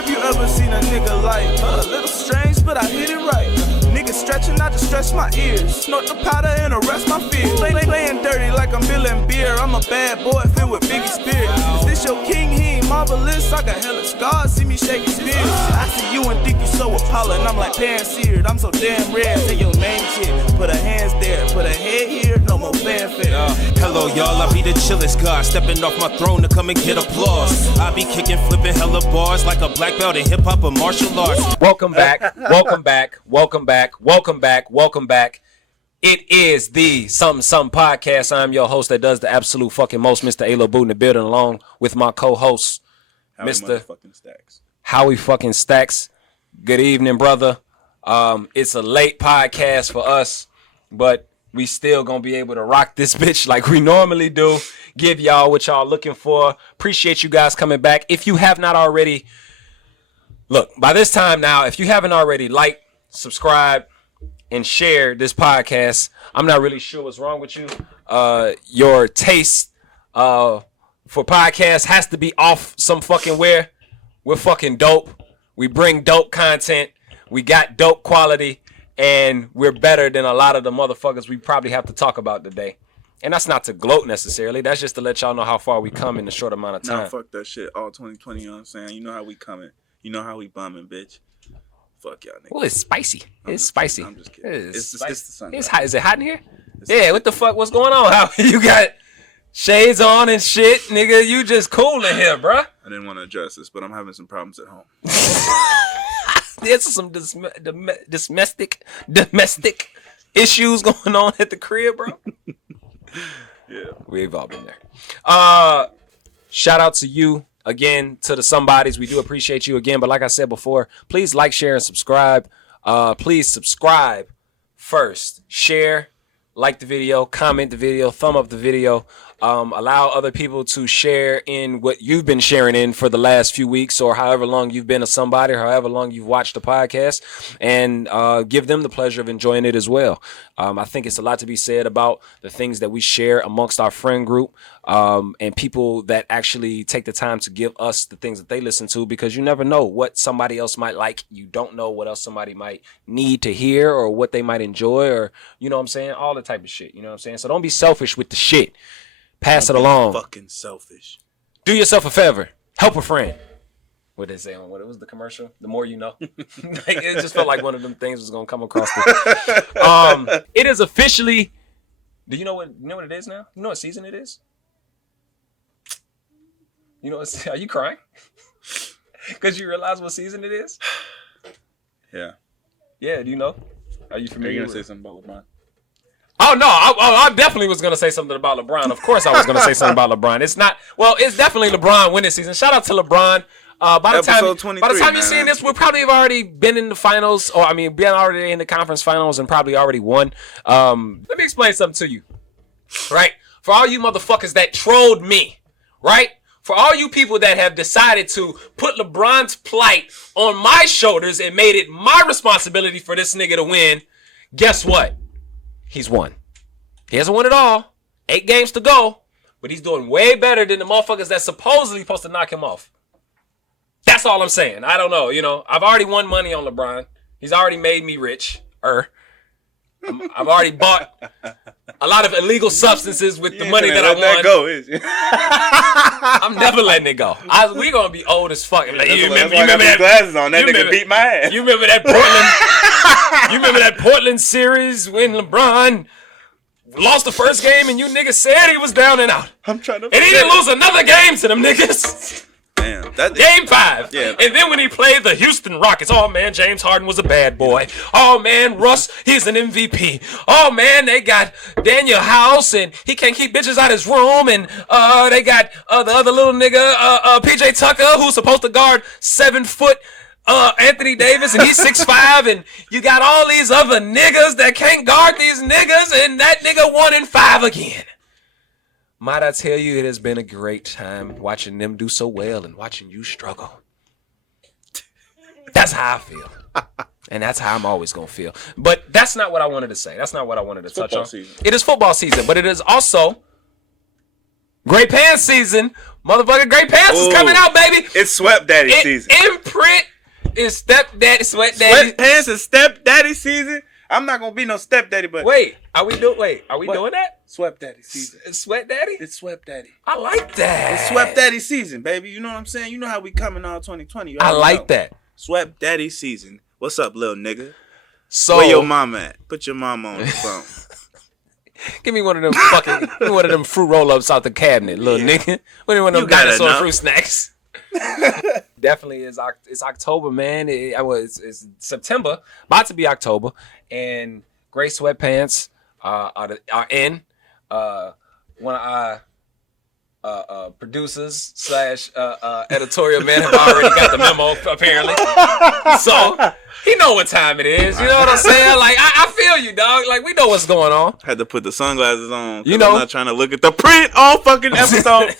Have you ever seen a nigga like, a little strange, but I hit it right. Niggas stretching, I just stretch my ears. Snort the powder and arrest my fears. Playing dirty like I'm billing beer. I'm a bad boy filled with Biggie spirit. Is this your king? He ain't marvelous. I got hella scars, see me shaking spears. I see you and think you so Apollo, and I'm like pan-seared. I'm so damn rare, say your name shit. Put her hands there, put her head here, no more fanfare. Hello y'all, I be the chillest guy, stepping off my throne to come and get applause. I be kicking, flipping hella bars like a black belt in hip hop or martial arts. Welcome back, welcome back, welcome back, welcome back, welcome back. It is the Something Podcast. I'm your host that does the absolute fucking most, Mr. A-Lo Boot in the building, along with my co-host, Mr. Howie fucking Stacks. Good evening, brother. It's a late podcast for us, but we still gonna be able to rock this bitch like we normally do. Give y'all what y'all looking for. Appreciate you guys coming back. If you have not already, look, by this time now, if you haven't already liked, subscribed, and shared this podcast, I'm not really sure what's wrong with you. Your taste for podcasts has to be off some fucking where. We're fucking dope. We bring dope content. We got dope quality. And we're better than a lot of the motherfuckers we probably have to talk about today. And that's not to gloat necessarily. That's just to let y'all know how far we come in a short amount of time. Nah, fuck that shit. All 2020, you know what I'm saying? You know how we coming. You know how we bumming, bitch. Fuck y'all niggas. Well, it's spicy. It's spicy. I'm just kidding. It's the sun. It's hot. Is it hot in here? Yeah, what the fuck? What's going on? How you got shades on and shit, nigga? You just cool in here, bruh. I didn't want to address this, but I'm having some problems at home. There's some domestic issues going on at the crib, bro. Yeah. We've all been there. Shout out to you again, to the somebodies. We do appreciate you again. But like I said before, please like, share, and subscribe. Please subscribe first. Share, like the video, comment the video, thumb up the video. Allow other people to share in what you've been sharing in for the last few weeks, or however long you've been a somebody, or however long you've watched the podcast, and give them the pleasure of enjoying it as well. I think it's a lot to be said about the things that we share amongst our friend group, and people that actually take the time to give us the things that they listen to, because you never know what somebody else might like. You don't know what else somebody might need to hear, or what they might enjoy, or, you know what I'm saying, all the type of shit, you know what I'm saying? So don't be selfish with the shit. Pass it along. Fucking selfish. Do yourself a favor. Help a friend. What they say on what it was the commercial? The more you know. Like, it just felt like one of them things was gonna come across. It is officially. Do you know what it is now? You know what season it is? You know are you crying? Because you realize what season it is? Yeah. Yeah. Do you know? Are you familiar? Are you gonna say something about LeBron? Oh, no, I definitely was going to say something about LeBron. Of course I was going to say something about LeBron. It's definitely LeBron winning season. Shout out to LeBron. By the time you've seen this, we'll probably have already been in the finals, or, been already in the conference finals and probably already won. Let me explain something to you, right? For all you motherfuckers that trolled me, right? For all you people that have decided to put LeBron's plight on my shoulders and made it my responsibility for this nigga to win, guess what? He's won. He hasn't won it all. 8 games to go. But he's doing way better than the motherfuckers that's supposedly supposed to knock him off. That's all I'm saying. I don't know. You know, I've already won money on LeBron. He's already made me rich. I've already bought a lot of illegal substances with the money that I won. That go, is you? I'm never letting it go. We're going to be old as fuck. Like, you remember that glasses on. That nigga beat my ass. You remember that Portland? You remember that Portland series when LeBron lost the first game and you niggas said he was down and out? I'm trying to. And he didn't lose another game to them niggas. Damn, Game 5. Yeah. And then when he played the Houston Rockets, oh man, James Harden was a bad boy. Oh man, Russ, he's an MVP. Oh man, they got Daniel House and he can't keep bitches out his room. And they got the other little nigga, PJ Tucker, who's supposed to guard 7 foot Anthony Davis, and he's 6'5", and you got all these other niggas that can't guard these niggas, and that nigga 1-5 again. Might I tell you, it has been a great time watching them do so well and watching you struggle. That's how I feel. And that's how I'm always going to feel. But that's not what I wanted to say. That's not what I wanted to touch on. Season. It is football season, but it is also Great Pants season. Motherfucking Great Pants is coming out, baby. It's Swept Daddy season. In print is stepdaddy, sweat daddy. Sweatpants is stepdaddy season. I'm not gonna be no stepdaddy, but Wait, are we doing that? Sweat daddy season. Sweat daddy? It's sweat daddy. I like that. It's sweat daddy season, baby. You know what I'm saying? You know how we coming all 2020. I like that. Sweat daddy season. What's up, little nigga? So where your mom at? Put your mama on the phone. Give me one of them fruit roll-ups out the cabinet, little nigga. What do you want them dinosaur fruit snacks? Definitely it's October, man. It's September, about to be October, and gray sweatpants are in. One of our producers / editorial man have already got the memo, apparently. So he know what time it is. You know what I'm saying? Like I feel you, dog. Like we know what's going on. Had to put the sunglasses on. You know, I'm not trying to look at the print all fucking episode.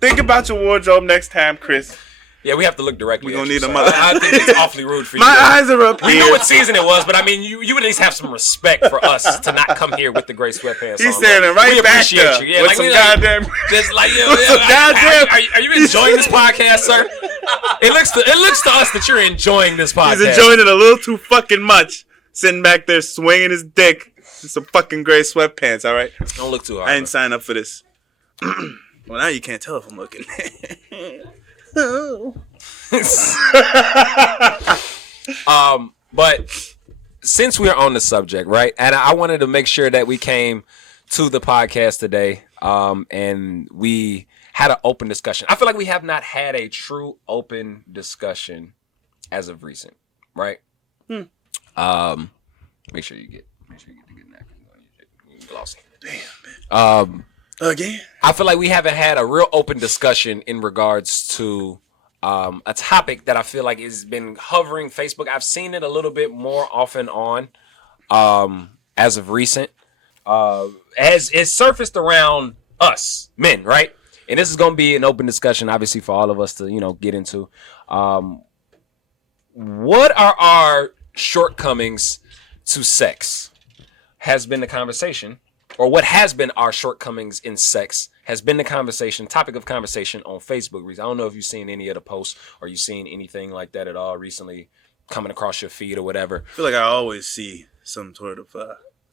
Think about your wardrobe next time, Chris. Yeah, we have to look directly. We're gonna need a mother. I think it's awfully rude for you. My eyes are up We here. know what season it was, but I mean, you would at least have some respect for us to not come here with the gray sweatpants. He's on. standing right we back appreciate there you. Yeah, with like some we goddamn. just like with some goddamn. Are you enjoying this podcast, sir? It looks to us that you're enjoying this podcast. He's enjoying it a little too fucking much. Sitting back there swinging his dick in some fucking gray sweatpants. All right. Don't look too hard. I didn't sign up for this. Well, now you can't tell if I'm looking. But since we're on the subject, right, and I wanted to make sure that we came to the podcast today, and we had an open discussion. I feel like we have not had a true open discussion as of recent, right? Make sure you get the good napkins on you. Glossy. Damn, man. Again? I feel like we haven't had a real open discussion in regards to a topic that I feel like has been hovering Facebook. I've seen it a little bit more off and on as of recent. As it surfaced around us, men, right? And this is going to be an open discussion, obviously, for all of us to, get into. What are our shortcomings to sex? Has been the conversation. Or what has been our shortcomings in sex has been the topic of conversation on Facebook. I don't know if you've seen any of the posts or you've seen anything like that at all recently coming across your feed or whatever. I feel like I always see some sort of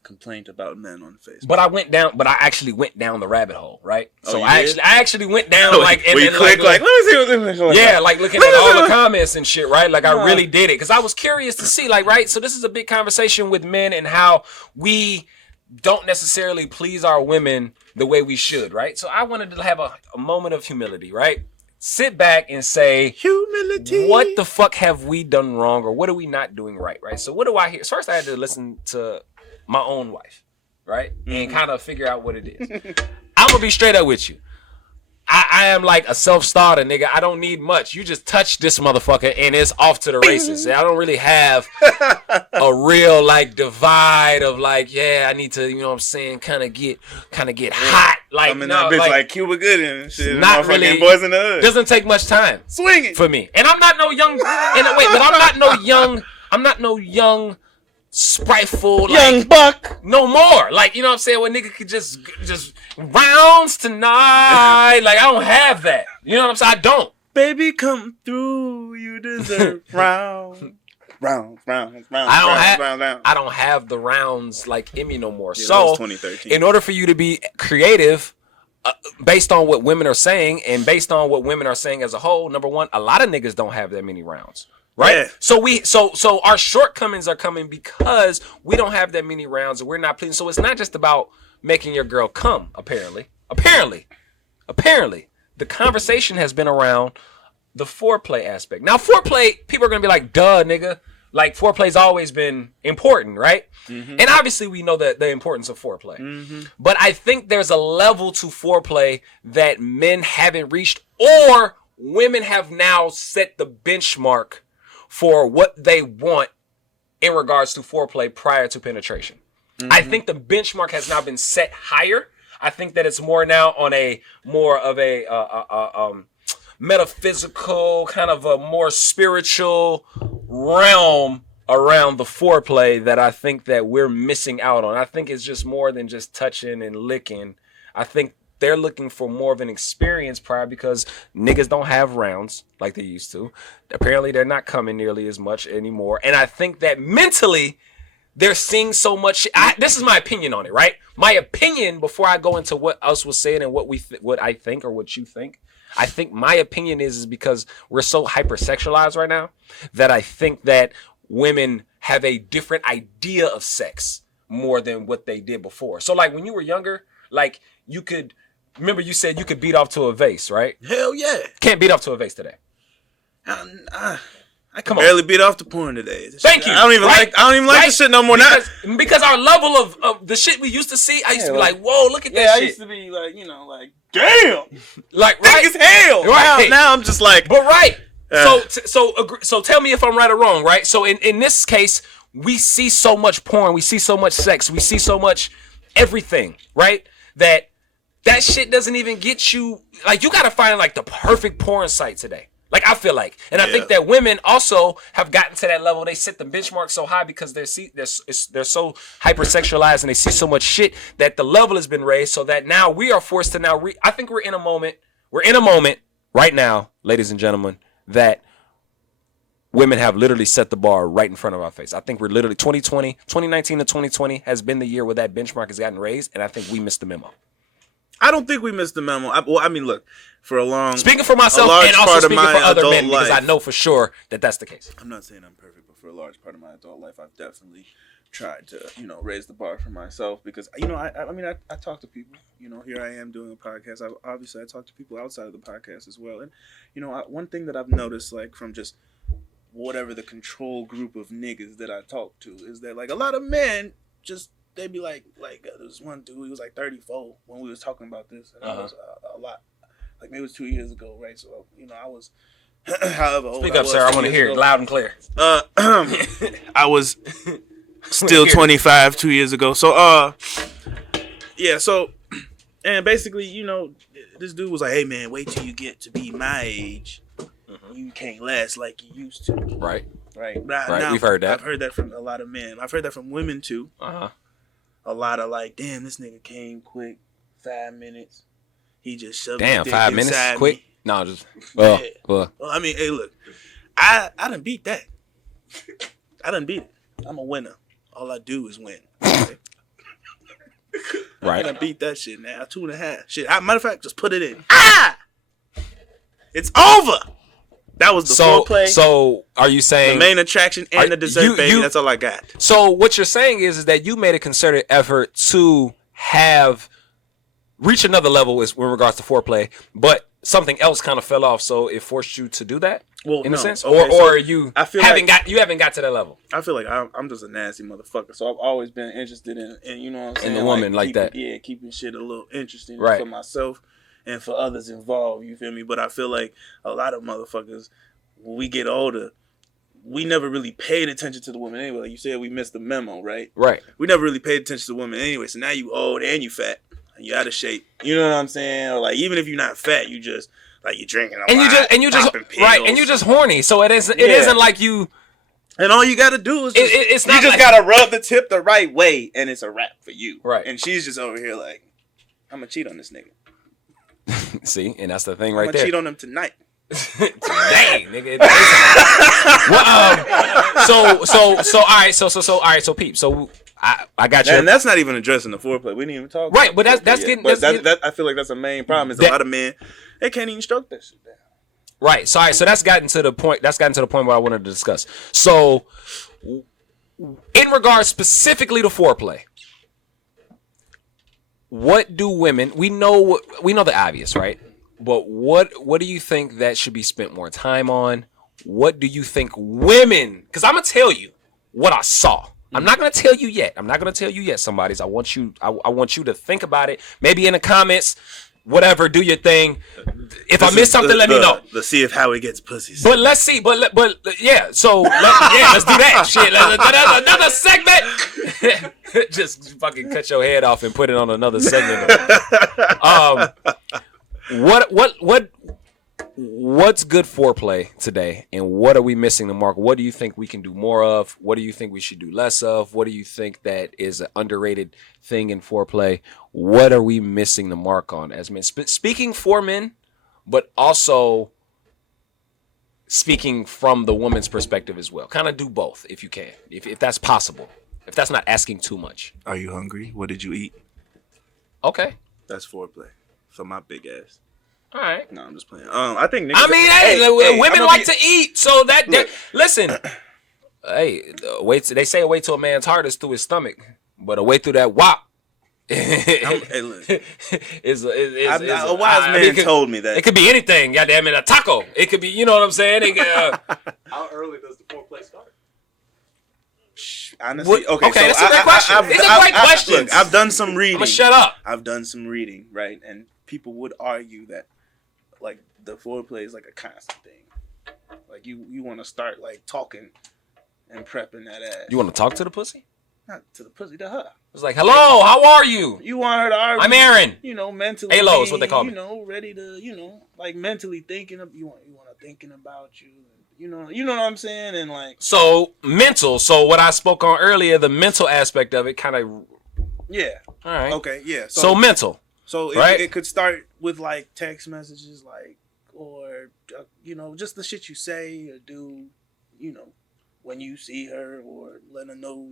complaint about men on Facebook. But I actually went down the rabbit hole, right? Oh, so you I did? actually went down Where you click let me see what this is. Yeah, like looking at all the comments and shit, right? Like I really did it because I was curious to see, like, right? So this is a big conversation with men and how we don't necessarily please our women the way we should, right? So I wanted to have a moment of humility, right? Sit back and say, humility. What the fuck have we done wrong or what are we not doing right, right? So what do I hear? First I had to listen to my own wife, right? And kind of figure out what it is. I'm going to be straight up with you. I am like a self-starter, nigga. I don't need much. You just touch this motherfucker and it's off to the races. I don't really have a real like divide of like, yeah, I need to, you know what I'm saying, kind of get hot. Like, I'm in that bitch like Cuba Gooding and shit. Not really. Boys in the hood. Doesn't take much time. Swing it. For me. And I'm not no young, I'm not no young, spiteful, like, young buck. No more. Like, you know what I'm saying? Where nigga could just rounds tonight. Like, I don't have that. You know what I'm saying? I don't. Baby, come through. You deserve round. I don't have the rounds like in me no more. Yeah, so, 2013. In order for you to be creative, based on what women are saying and based on what women are saying as a whole, number one, a lot of niggas don't have that many rounds. Right? Yeah. So our shortcomings are coming because we don't have that many rounds and we're not pleasing. So it's not just about making your girl come, apparently. The conversation has been around the foreplay aspect. Now, foreplay, people are going to be like, duh, nigga. Like, foreplay's always been important, right? Mm-hmm. And obviously we know the importance of foreplay. Mm-hmm. But I think there's a level to foreplay that men haven't reached or women have now set the benchmark for what they want in regards to foreplay prior to penetration. Mm-hmm. I think the benchmark has now been set higher. I think that it's more now on a more of a metaphysical, kind of a more spiritual realm around the foreplay that I think that we're missing out on. I think it's just more than just touching and licking. I think they're looking for more of an experience prior because niggas don't have rounds like they used to. Apparently, they're not coming nearly as much anymore. And I think that mentally, they're seeing so much shit. This is my opinion on it, right? My opinion, before I go into what else was said and what I think or what you think, I think my opinion is because we're so hypersexualized right now that I think that women have a different idea of sex more than what they did before. So like when you were younger, like you could, remember you said you could beat off to a vase, right? Hell yeah. Can't beat off to a vase today. I can barely beat off the porn today. Thank you. I don't even like the shit no more now. Because our level of the shit we used to see, I used to be like, whoa, look at that shit. I used to be like, like, damn. Like, thick as hell. Right. Now I'm just like. But right. So tell me if I'm right or wrong, right? So in this case, we see so much porn, we see so much sex, we see so much everything, right? That shit doesn't even get you, like, you gotta find like the perfect porn site today. Like, I feel like. And I think that women also have gotten to that level. They set the benchmark so high because they're so hypersexualized and they see so much shit that the level has been raised so that now we are forced to now I think we're in a moment right now, ladies and gentlemen, that women have literally set the bar right in front of our face. I think we're literally 2019 to 2020 has been the year where that benchmark has gotten raised, and I think we missed the memo. I don't think we missed the memo. I mean, look, speaking for myself and also speaking for other men, because I know for sure that that's the case. I'm not saying I'm perfect, but for a large part of my adult life, I've definitely tried to, raise the bar for myself because, I talk to people. Here I am doing a podcast. I talk to people outside of the podcast as well. And, one thing that I've noticed, like, from just whatever the control group of niggas that I talk to is that, like, a lot of men just, they'd be like there was one dude, he was like 34 when we was talking about this, and I was a lot, like maybe it was 2 years ago, right? So I was, however old. Speak up, sir. I want to hear it loud and clear. I was still 25 2 years ago. So yeah. So and basically, this dude was like, "Hey man, wait till you get to be my age. You can't last like you used to." Right. Now, we've heard that. I've heard that from a lot of men. I've heard that from women too. A lot of like, damn, this nigga came quick, 5 minutes. He just shoved his dick 5 minutes inside quick? me. No, just Well, I mean, hey, look, I done beat that. I done beat it. I'm a winner. All I do is win. Okay? Right. I done beat that shit now. 2.5. Shit. Matter of fact, just put it in. It's over. That was the foreplay. So are you saying the main attraction and the dessert, baby? That's all I got. So what you're saying is that you made a concerted effort to reach another level with regards to foreplay, but something else kind of fell off, so it forced you to do that. Well, in a sense, or you haven't got to that level. I feel like I'm just a nasty motherfucker, so I've always been interested in you know what I'm saying, in the woman like that. Yeah, keeping shit a little interesting for myself and for others involved. You feel me? But I feel like a lot of motherfuckers, when we get older, we never really paid attention to the woman anyway. Like you said, we missed the memo, right? Right. We never really paid attention to the woman anyway. So now you old and you fat and you out of shape. You know what I'm saying? Or like even if you're not fat, you just like you're drinking a lot, and you just horny. So it isn't like you. And all you gotta do is it's not you just gotta rub the tip the right way, and it's a wrap for you. Right. And she's just over here like, I'm gonna cheat on this nigga. See, and that's the thing right there. I'm gonna cheat on him tonight. Dang, nigga. Well, all right, so peep. So I got you. And that's not even addressing the foreplay. We didn't even talk. Right, but that's getting. That I feel like that's the main problem. Is a lot of men they can't even stroke that shit down. Right. So all right, so that's gotten to the point. That's gotten to the point where I wanted to discuss. So, in regards specifically to foreplay, what do women? We know the obvious, right? But what do you think that should be spent more time on? What do you think women? Because I'm gonna tell you what I saw. I'm not gonna tell you yet. Somebody's. I want you to think about it. Maybe in the comments, whatever. Do your thing. If I miss something, let me know. Let's see if Howie gets pussies. But let's see. But yeah. So let's do that shit. Another segment. Just fucking cut your head off and put it on another segment. what's good foreplay today, and what are we missing the mark? What do you think we can do more of? What do you think we should do less of? What do you think that is an underrated thing in foreplay? What are we missing the mark on as men? Speaking for men, but also speaking from the woman's perspective as well. Kind of do both if you can, if that's possible. If that's not asking too much. Are you hungry? What did you eat? Okay. That's foreplay for my big ass. All right. No, I'm just playing. I think niggas. I mean, hey, women like to eat, so that listen. Hey, they say a way to a man's heart is through his stomach, but a way through that wop is a wise man told me that it could be anything. Goddamn it, a taco. It could be, you know what I'm saying? How early does the foreplay start? Honestly, okay, that's a great question. These are great questions. Look, I've done some reading. I'm gonna shut up. I've done some reading, right? And people would argue that, like, the foreplay is like a constant thing. Like, you want to start, like, talking and prepping that ass. You want to talk to the pussy? Not to the pussy, to her. It's like, hello, how are you? You want her to argue. I'm Aaron. You know, mentally. Halo is what they call me. You know, ready to, you know, like, mentally thinking of, you want her thinking about you. You know what I'm saying? And, like. So, mental. So, what I spoke on earlier, the mental aspect of it kind of. Yeah. All right. Okay, yeah. So mental. So right? it could start with, like, text messages, like, or, you know, just the shit you say or do, you know, when you see her, or let her know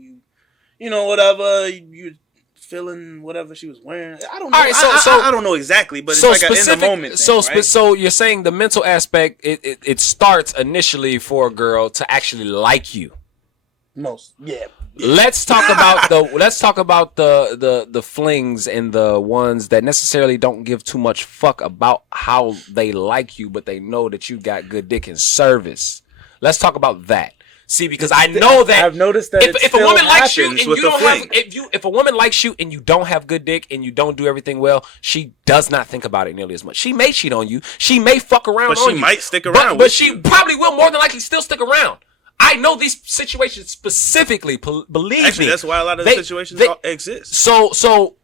you know, whatever, you're feeling whatever she was wearing. I don't know. All right, so I don't know exactly, but so it's like an in the moment thing, right? So you're saying the mental aspect, it starts initially for a girl to actually like you. Yeah. Let's talk about the flings and the ones that necessarily don't give too much fuck about how they like you, but they know that you got good dick and service. Let's talk about that. See, because I know that I've noticed that if a woman likes you and you don't have if a woman likes you and you don't have good dick and you don't do everything well, she does not think about it nearly as much. She may cheat on you, she may fuck around but on she you, might stick around, but she probably will more than likely still stick around. I know these situations specifically. Believe Actually, me, that's why a lot of the situations exist. So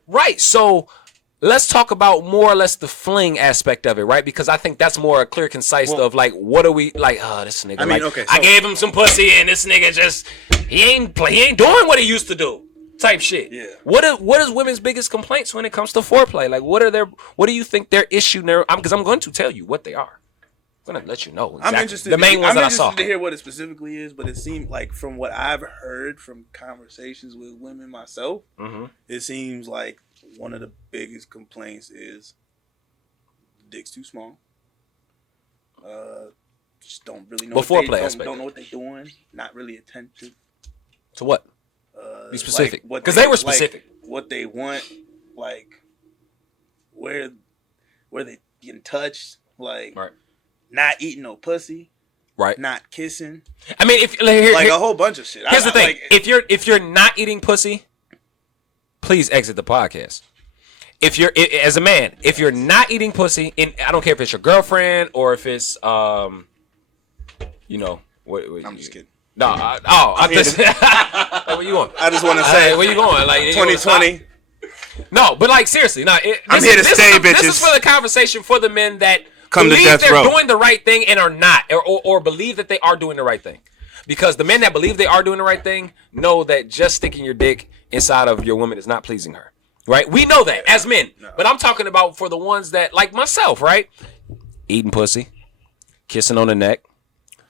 let's talk about more or less the fling aspect of it, right? Because I think that's more a clear, concise of like, what are we like? Oh, this nigga. I mean, okay. So I gave him some pussy, and this nigga just he ain't doing what he used to do. Type shit. Yeah. What is women's biggest complaints when it comes to foreplay? Like, what do you think their issue? Because I'm going to tell you what they are. I'm gonna let you know. Exactly. I'm interested. The main ones that I saw. I'm interested to hear what it specifically is, but it seemed like from what I've heard from conversations with women myself, it seems like one of the biggest complaints is dick's too small. Just don't really know. Don't know what they're doing. Not really attentive. To what? Be specific. Because they were specific. Like what they want, like where they getting touched, like not eating no pussy, right? Not kissing. I mean, a whole bunch of shit. Here's the thing: if you're not eating pussy, please exit the podcast. If you're as a man, if you're not eating pussy, and I don't care if it's your girlfriend or if it's you know, what I'm just kidding. No, I just where you going? I just want to say where you going? Like 2020. No, but like seriously, no. I'm here to stay, bitches. This is for the conversation for the men that come to death row, doing the right thing and are not, or believe that they are doing the right thing. Because the men that believe they are doing the right thing know that just sticking your dick inside of your woman is not pleasing her. Right? We know that as men. No. But I'm talking about for the ones that, like myself, right? Eating pussy, kissing on the neck,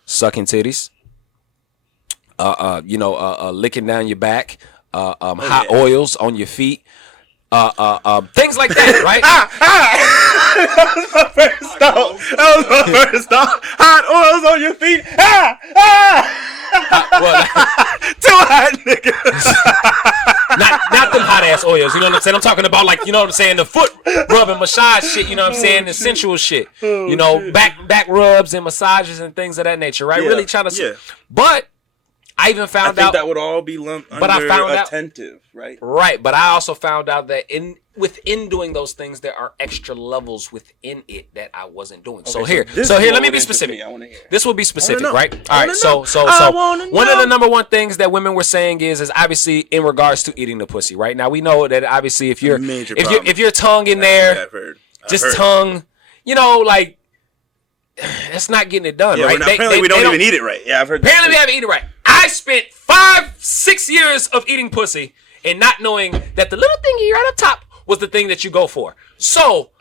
sucking titties, licking down your back, hot oils on your feet, things like that, right? That was my first thought. Hot oils on your feet. Too hot, nigga. Not them hot ass oils. You know what I'm saying? I'm talking about, like, you know what I'm saying, the foot rub and massage shit. You know what I'm saying? The sensual shit. You know, back rubs and massages and things of that nature. Right? Yeah, really trying to. Yeah. But I even found out that would all be lumped under attentive, right? Right, but I also found out that within doing those things, there are extra levels within it that I wasn't doing. Okay, so here, let me be specific. This will be specific, right? All right. So one of the number one things that women were saying is obviously in regards to eating the pussy. Right now, we know that obviously if your tongue in there, just tongue, you know, like That's not getting it done, Yeah, right? apparently we don't even eat it right. Yeah, I've heard. Apparently we haven't eaten it right. I spent 5-6 years of eating pussy and not knowing that the little thingy right up top was the thing that you go for. So,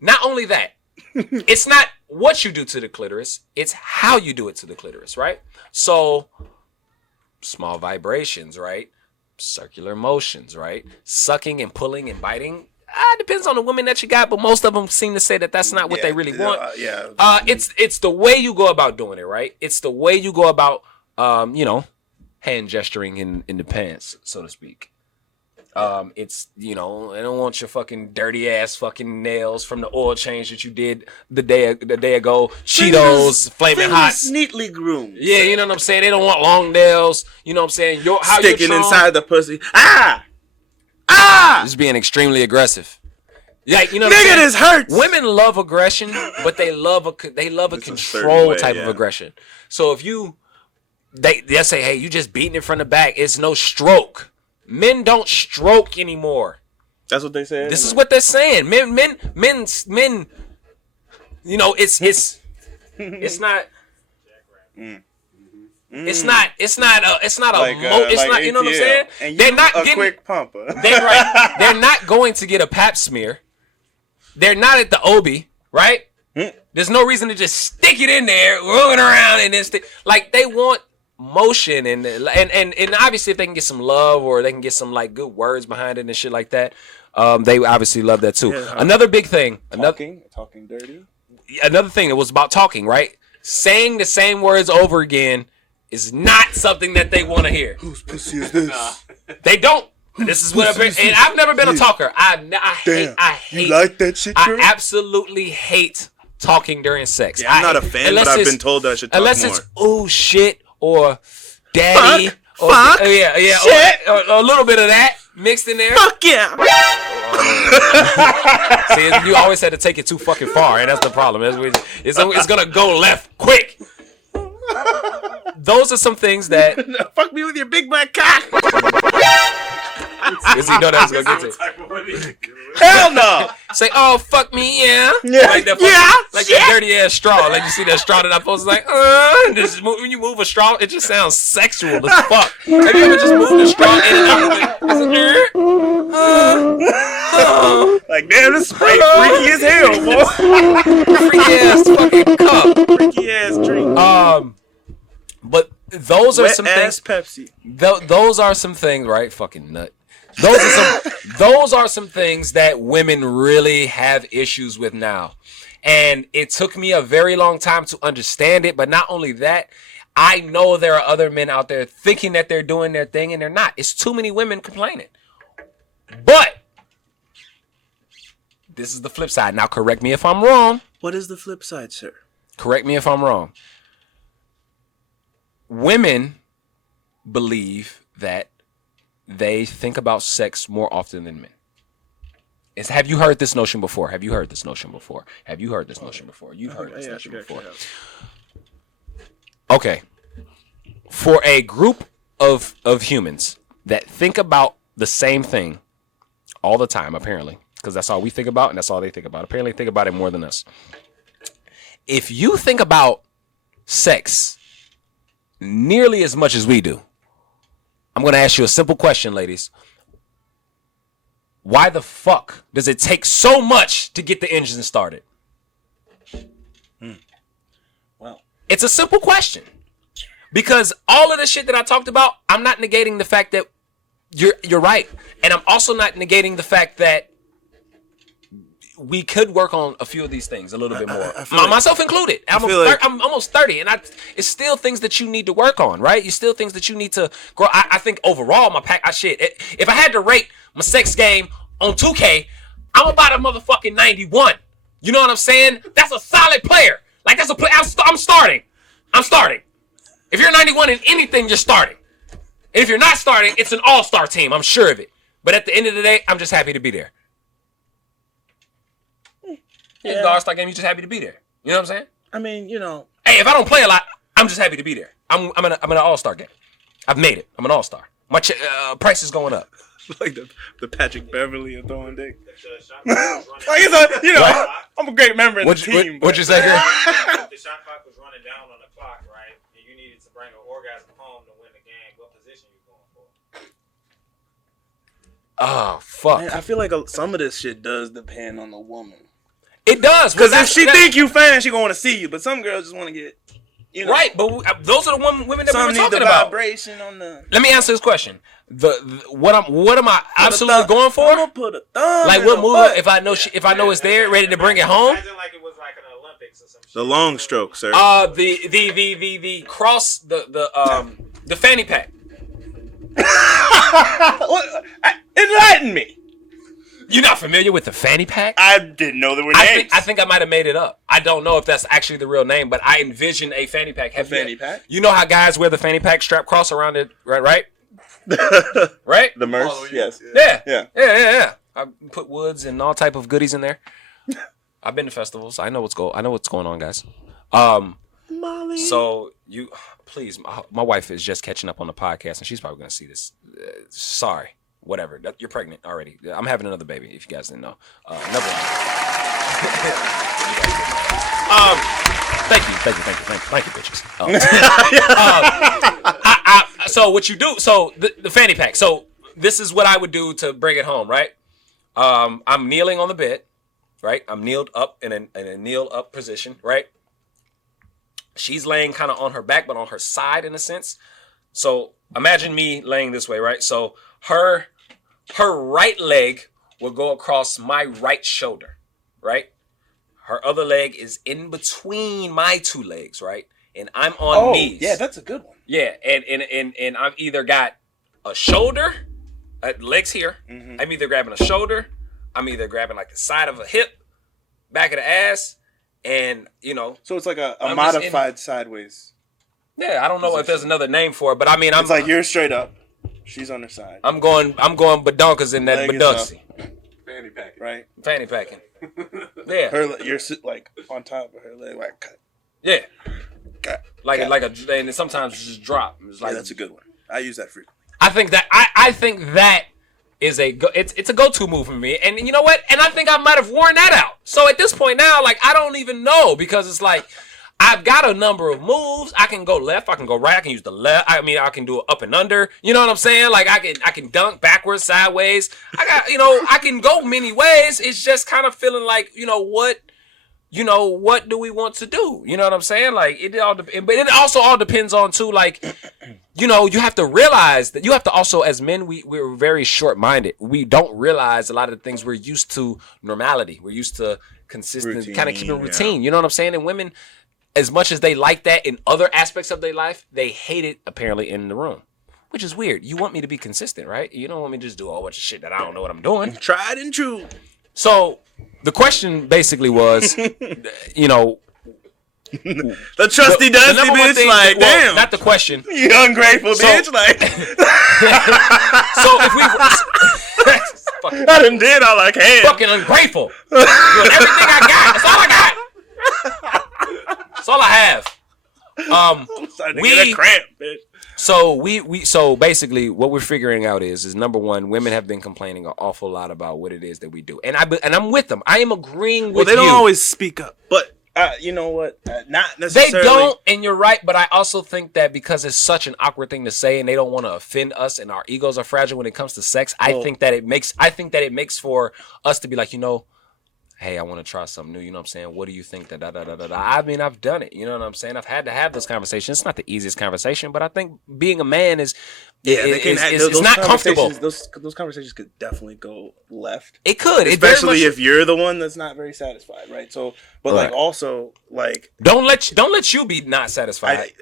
not only that, it's not what you do to the clitoris, it's how you do it to the clitoris, right? So, small vibrations, right? Circular motions, right? Sucking and pulling and biting. Depends on the woman that you got, but most of them seem to say that that's not what they really want. It's the way you go about doing it, right? It's the way you go about, hand gesturing in the pants, so to speak. It's, I don't want your fucking dirty ass fucking nails from the oil change that you did the day ago. Cheetos, flaming hot, neatly groomed. Yeah, you know what I'm saying. They don't want long nails. You know what I'm saying. Sticking inside the pussy. Just being extremely aggressive. Like, you know, nigga, this hurts. Women love aggression, but they love a control type of aggression. So if they'll say, hey, you just beating it from the back. It's no stroke. Men don't stroke anymore. That's what they say. This is what they're saying. Men. You know, it's not. It's not you know what I'm saying? And they're not getting quick pumper. They're not going to get a pap smear. They're not at the OB, right? There's no reason to just stick it in there, rolling around and then stick. Like, they want motion and obviously if they can get some love or they can get some like good words behind it and shit like that, they obviously love that too. Yeah. Another big thing, talking dirty. Another thing that was about talking, right? Saying the same words over again is not something that they want to hear. Whose pussy is this? They don't. This is what I've never been a talker. I hate. You like that shit, I absolutely hate talking during sex. Yeah, I'm not a fan, but I've been told that I should talk unless more. It's oh shit or daddy. Fuck. Yeah. Shit. Or a little bit of that mixed in there. Fuck yeah. See, you always had to take it too fucking far, and that's the problem. It's gonna go left quick. Those are some things that fuck me with your big black cock. Because you know that's gonna get to. Hell no. Say, oh fuck me, yeah. Like that, like that dirty ass straw. Like you see that straw that I posted, like, and just when you move a straw, it just sounds sexual as fuck. Have you ever just moved a straw in and out? Like, damn, this spray freaky as hell, boy. Freaky ass fucking cup. Freaky ass drink. But those are some things. Pepsi. Those are some things, right? Fucking nut. Those are some things that women really have issues with now. And it took me a very long time to understand it. But not only that, I know there are other men out there thinking that they're doing their thing and they're not. It's too many women complaining. But this is the flip side. Now, correct me if I'm wrong. What is the flip side, sir? Correct me if I'm wrong. Women believe that they think about sex more often than men. Have you heard this notion before? You've heard this notion before. Okay. For a group of humans that think about the same thing all the time, apparently, because that's all we think about and that's all they think about. Apparently, think about it more than us. If you think about sex nearly as much as we do, I'm going to ask you a simple question, ladies. Why the fuck does it take so much to get the engine started? Well, it's a simple question. Because all of the shit that I talked about, I'm not negating the fact that you're right. And I'm also not negating the fact that we could work on a few of these things a little bit more. Myself included. I'm almost 30, and it's still things that you need to work on, right? You still things that you need to grow. I think overall, if I had to rate my sex game on 2K, I'm about a motherfucking 91. You know what I'm saying? That's a solid player. Like, that's a play. I'm starting. If you're 91 in anything, you're starting. And if you're not starting, it's an all-star team. I'm sure of it. But at the end of the day, I'm just happy to be there. Yeah. In the all-star game, you're just happy to be there. You know what I'm saying? I mean, you know. Hey, if I don't play a lot, I'm just happy to be there. I'm in an all-star game. I've made it. I'm an all-star. My price is going up. Like the Patrick Beverly of throwing dick. The shot clock was running Like, you know, I'm a great member of the team. What'd you say, girl? the shot clock was running down on the clock, right? And you needed to bring an orgasm home to win the game. What position you going for? Oh fuck! Man, I feel like some of this shit does depend on the woman. It does Because if she think you fine, she gonna want to see you. But some girls just want to get, you know, right. But those are the women that we some were need talking the about. vibration on the. Let me answer this question. What am I absolutely going for? I'm gonna put a thumb. Like in what her move? butt. If I know it's there, ready to bring it home. Imagine like it was like an Olympics or some shit. The long stroke, sir. The cross the fanny pack. Enlighten me. You're not familiar with the fanny pack? I didn't know there were names. I think I might have made it up. I don't know if that's actually the real name, but I envision a fanny pack. fanny pack? You know how guys wear the fanny pack strap cross around it, right? Right? The merce, yes. Yeah. I put woods and all type of goodies in there. I've been to festivals. I know what's going on, guys. Molly. So you, please, my wife is just catching up on the podcast, and she's probably gonna see this. Sorry, whatever. You're pregnant already. I'm having another baby. If you guys didn't know, another one. Thank you, bitches. So what you do? So the fanny pack. So this is what I would do to bring it home, right? I'm kneeling on the bed, right? I'm kneeled up in a kneel up position, right? She's laying kind of on her back, but on her side in a sense. So imagine me laying this way, right? So her right leg will go across my right shoulder, right? Her other leg is in between my two legs, right? And I'm on knees. Yeah, that's a good one. Yeah, and I've either got a shoulder, legs here. Mm-hmm. I'm either grabbing a shoulder, I'm either grabbing like the side of a hip, back of the ass, and you know. So it's like a modified sideways. Yeah, I don't know if there's another name for it, but I mean, I'm it's like you're straight up, she's on her side. I'm going badonkas in that badunksy. Fanny packing. Right. Fanny packing. Yeah. You're like on top of her leg, like cut. Yeah. Cut. Like and sometimes it just drop. It's like, yeah, that's a good one. I use that frequently. I think that is it's a go-to move for me. And you know what? And I think I might have worn that out. So at this point now, like I don't even know because it's like I've got a number of moves. I can go left, I can go right, I can use the left. I mean, I can do it up and under. You know what I'm saying? Like I can dunk backwards, sideways. I can go many ways. It's just kind of feeling like, what do we want to do? You know what I'm saying? Like but it also all depends on too, like, you have to realize that you have to also, as men, we're very short-minded. We don't realize a lot of the things we're used to normality. We're used to consistent, kind of keeping routine. You know what I'm saying? And women, as much as they like that in other aspects of their life, they hate it apparently in the room, which is weird. You want me to be consistent, right? You don't want me to just do a whole bunch of shit that I don't know what I'm doing. Tried and true. So the question basically was, the trusty dusty bitch, like, damn. Not the question. You ungrateful bitch, like. So if we, I done did all I can. Fucking ungrateful. Doing everything I got. That's all I got. That's all I have. I'm starting to get a cramp, bitch. So so basically what we're figuring out is number one, women have been complaining an awful lot about what it is that we do, and I'm with them. I am agreeing with you. Well, they don't always speak up, but you know what? Not necessarily. They don't, and you're right. But I also think that because it's such an awkward thing to say, and they don't want to offend us, and our egos are fragile when it comes to sex. I think that it makes for us to be like, hey, I want to try something new. You know what I'm saying? What do you think? I mean, I've done it. You know what I'm saying? I've had to have those conversations. It's not the easiest conversation, but I think being a man is not comfortable. Those conversations could definitely go left. It could, especially if you're the one that's not very satisfied, right? So, but right. Like also like don't let you be not satisfied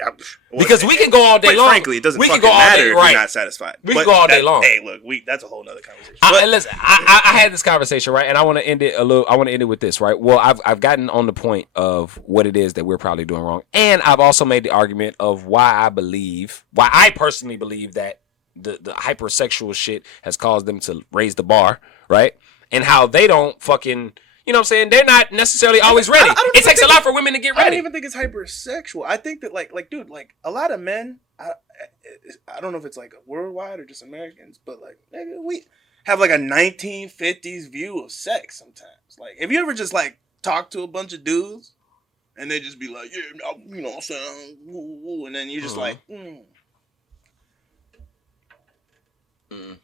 because we can go all day long. Frankly, it doesn't fucking matter if you're not satisfied. We can go all day long. Hey, look, that's a whole nother conversation. Listen, I had this conversation, right, and I want to end it I want to end it with this, right? Well, I've gotten on the point of what it is that we're probably doing wrong, and I've also made the argument of why I personally believe that the hypersexual shit has caused them to raise the bar, right? And how they don't fucking, you know what I'm saying, they're not necessarily always ready. It takes a lot for women to get ready. I don't even think it's hypersexual. I think that like dude, like a lot of men, I don't know if it's like worldwide or just Americans, but like nigga, we have like a 1950s view of sex sometimes. Like, if you ever just like talk to a bunch of dudes and they just be like, yeah, you know what I'm saying, and then you're just like,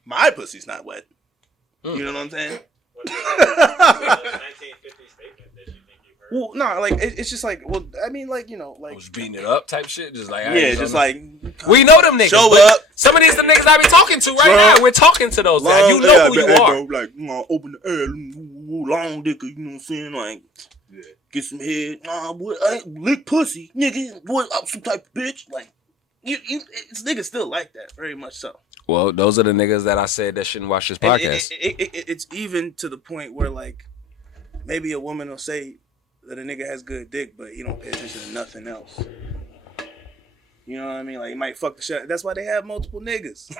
my pussy's not wet. You know what I'm saying? What's the 1950 statement that you think you heard? Well, no, like it's just like, well, I mean, like, you know, like was beating it up type shit, just like like we know them niggas. Show but up. Some of these the niggas I be talking to right now. We're talking to those guys. You know who you are. Bro, like, open the air, long dicker. You know what I'm saying? Like, get some head. Nah, boy, I ain't lick pussy, nigga. Boy, I'm some type of bitch. Like, it's niggas still like that, very much so. Well, those are the niggas that I said that shouldn't watch this podcast. It's even to the point where, like, maybe a woman will say that a nigga has good dick, but you don't pay attention to nothing else. You know what I mean? Like, you might fuck the shit. That's why they have multiple niggas.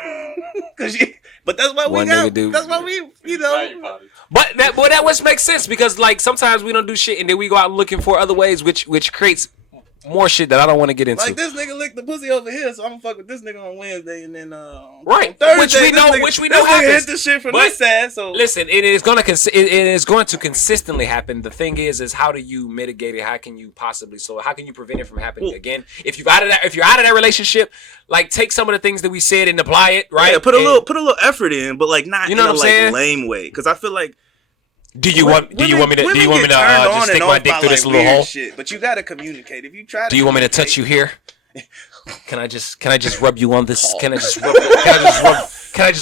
But that's why we got. That's why we, you know. But that which makes sense because like sometimes we don't do shit and then we go out looking for other ways, which creates more shit that I don't want to get into. Like, this nigga licked the pussy over here, so I'm gonna fuck with this nigga on Wednesday, and then right, on Thursday, which we know this nigga happens. hit the shit from this side. So listen, it is going to consistently happen. The thing is how do you mitigate it? How can you prevent it from happening again? If you're out of that relationship, like take some of the things that we said and apply it, right? Yeah, put a little effort in, but like not in a like lame way, because I feel like. Do you want me to just stick my dick through this little hole? Shit, but you gotta communicate. If you try to. Do you want me to touch you here? Can I just rub you on this? Can I just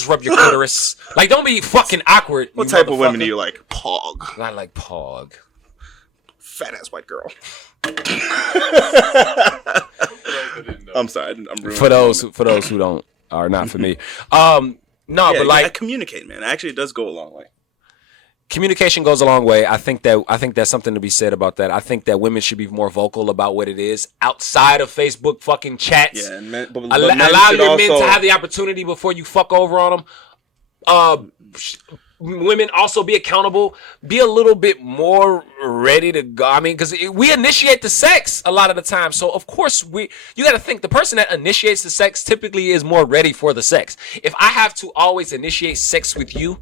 rub your clitoris? Like, don't be fucking awkward. What type of women do you like? Pog. I like pog. Fat ass white girl. I'm sorry. I'm ruining for those who don't are not for me. But like communicate, man. Actually, it does go a long way. Communication goes a long way. I think that's something to be said about that. I think that women should be more vocal about what it is outside of Facebook fucking chats. Yeah, and allow your men to have the opportunity before you fuck over on them. Women also be accountable. Be a little bit more ready to go. I mean, because we initiate the sex a lot of the time. So of course you got to think the person that initiates the sex typically is more ready for the sex. If I have to always initiate sex with you,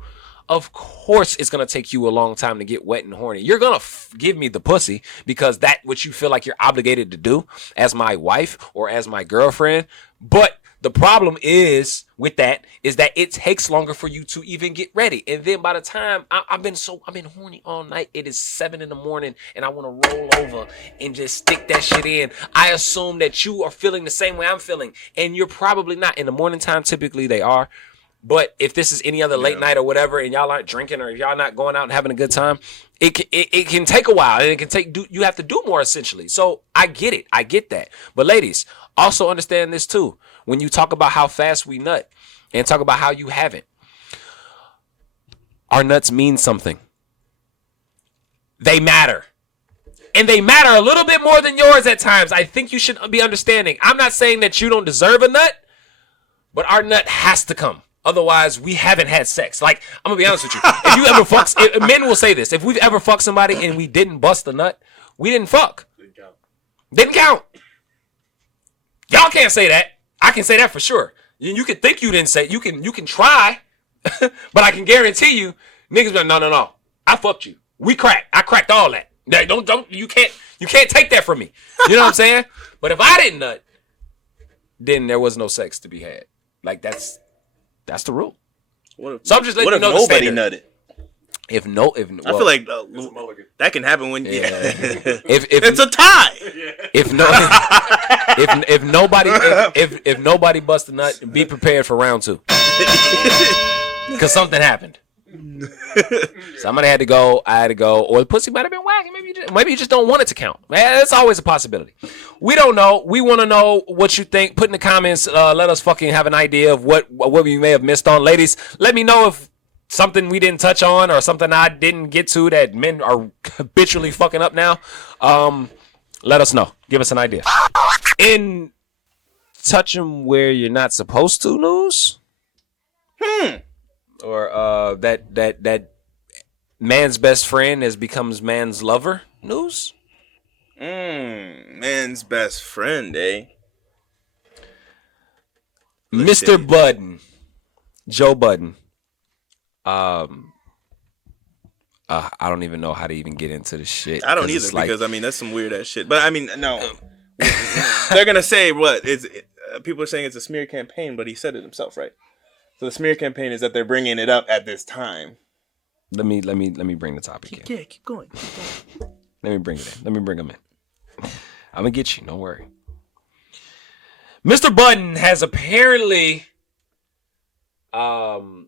of course it's going to take you a long time to get wet and horny. You're going to give me the pussy because that's what you feel like you're obligated to do as my wife or as my girlfriend. But the problem is with that is that it takes longer for you to even get ready. And then by the time I've been horny all night, it is 7 a.m. and I want to roll over and just stick that shit in. I assume that you are feeling the same way I'm feeling. And you're probably not. In the morning time, typically they are. But if this is any other late night or whatever, and y'all aren't drinking or if y'all not going out and having a good time, it can take a while, and you have to do more essentially. So I get it, I get that. But ladies, also understand this too. When you talk about how fast we nut and talk about how you haven't, our nuts mean something. They matter. And they matter a little bit more than yours at times. I think you should be understanding. I'm not saying that you don't deserve a nut, but our nut has to come. Otherwise, we haven't had sex. Like, I'm going to be honest with you. If you ever fuck, men will say this. If we've ever fucked somebody and we didn't bust a nut, we didn't fuck. Didn't count. Y'all can't say that. I can say that for sure. You can think you didn't say it. You can try, but I can guarantee you, niggas be like, no. I fucked you. We cracked. I cracked all that. You can't take that from me. You know what I'm saying? But if I didn't nut, then there was no sex to be had. Like, that's the rule. So I'm just letting you know the standard. Nutted? I feel like that can happen when if it's a tie. If nobody busts a nut, be prepared for round 2 because something happened. Somebody had to go. I had to go, or the pussy might have been whack. Maybe you just don't want it to count. Man, that's always a possibility. We don't know. We want to know what you think. Put in the comments. Let us fucking have an idea of what we may have missed on. Ladies, let me know if something we didn't touch on or something I didn't get to that men are habitually fucking up now. Let us know. Give us an idea. In touch them where you're not supposed to news. Or that man's best friend has becomes man's lover news. Man's best friend, eh? Mr. Budden, Joe Budden. I don't even know how to even get into the shit. I don't either because I mean that's some weird ass shit. But I mean, no, they're gonna say what is. People are saying it's a smear campaign, but he said it himself, right? So the smear campaign is that they're bringing it up at this time. Let me bring the topic in. Yeah, keep going. Let me bring it in. Let me bring him in. I'm gonna get you. Don't worry. Mr. Budden has apparently, the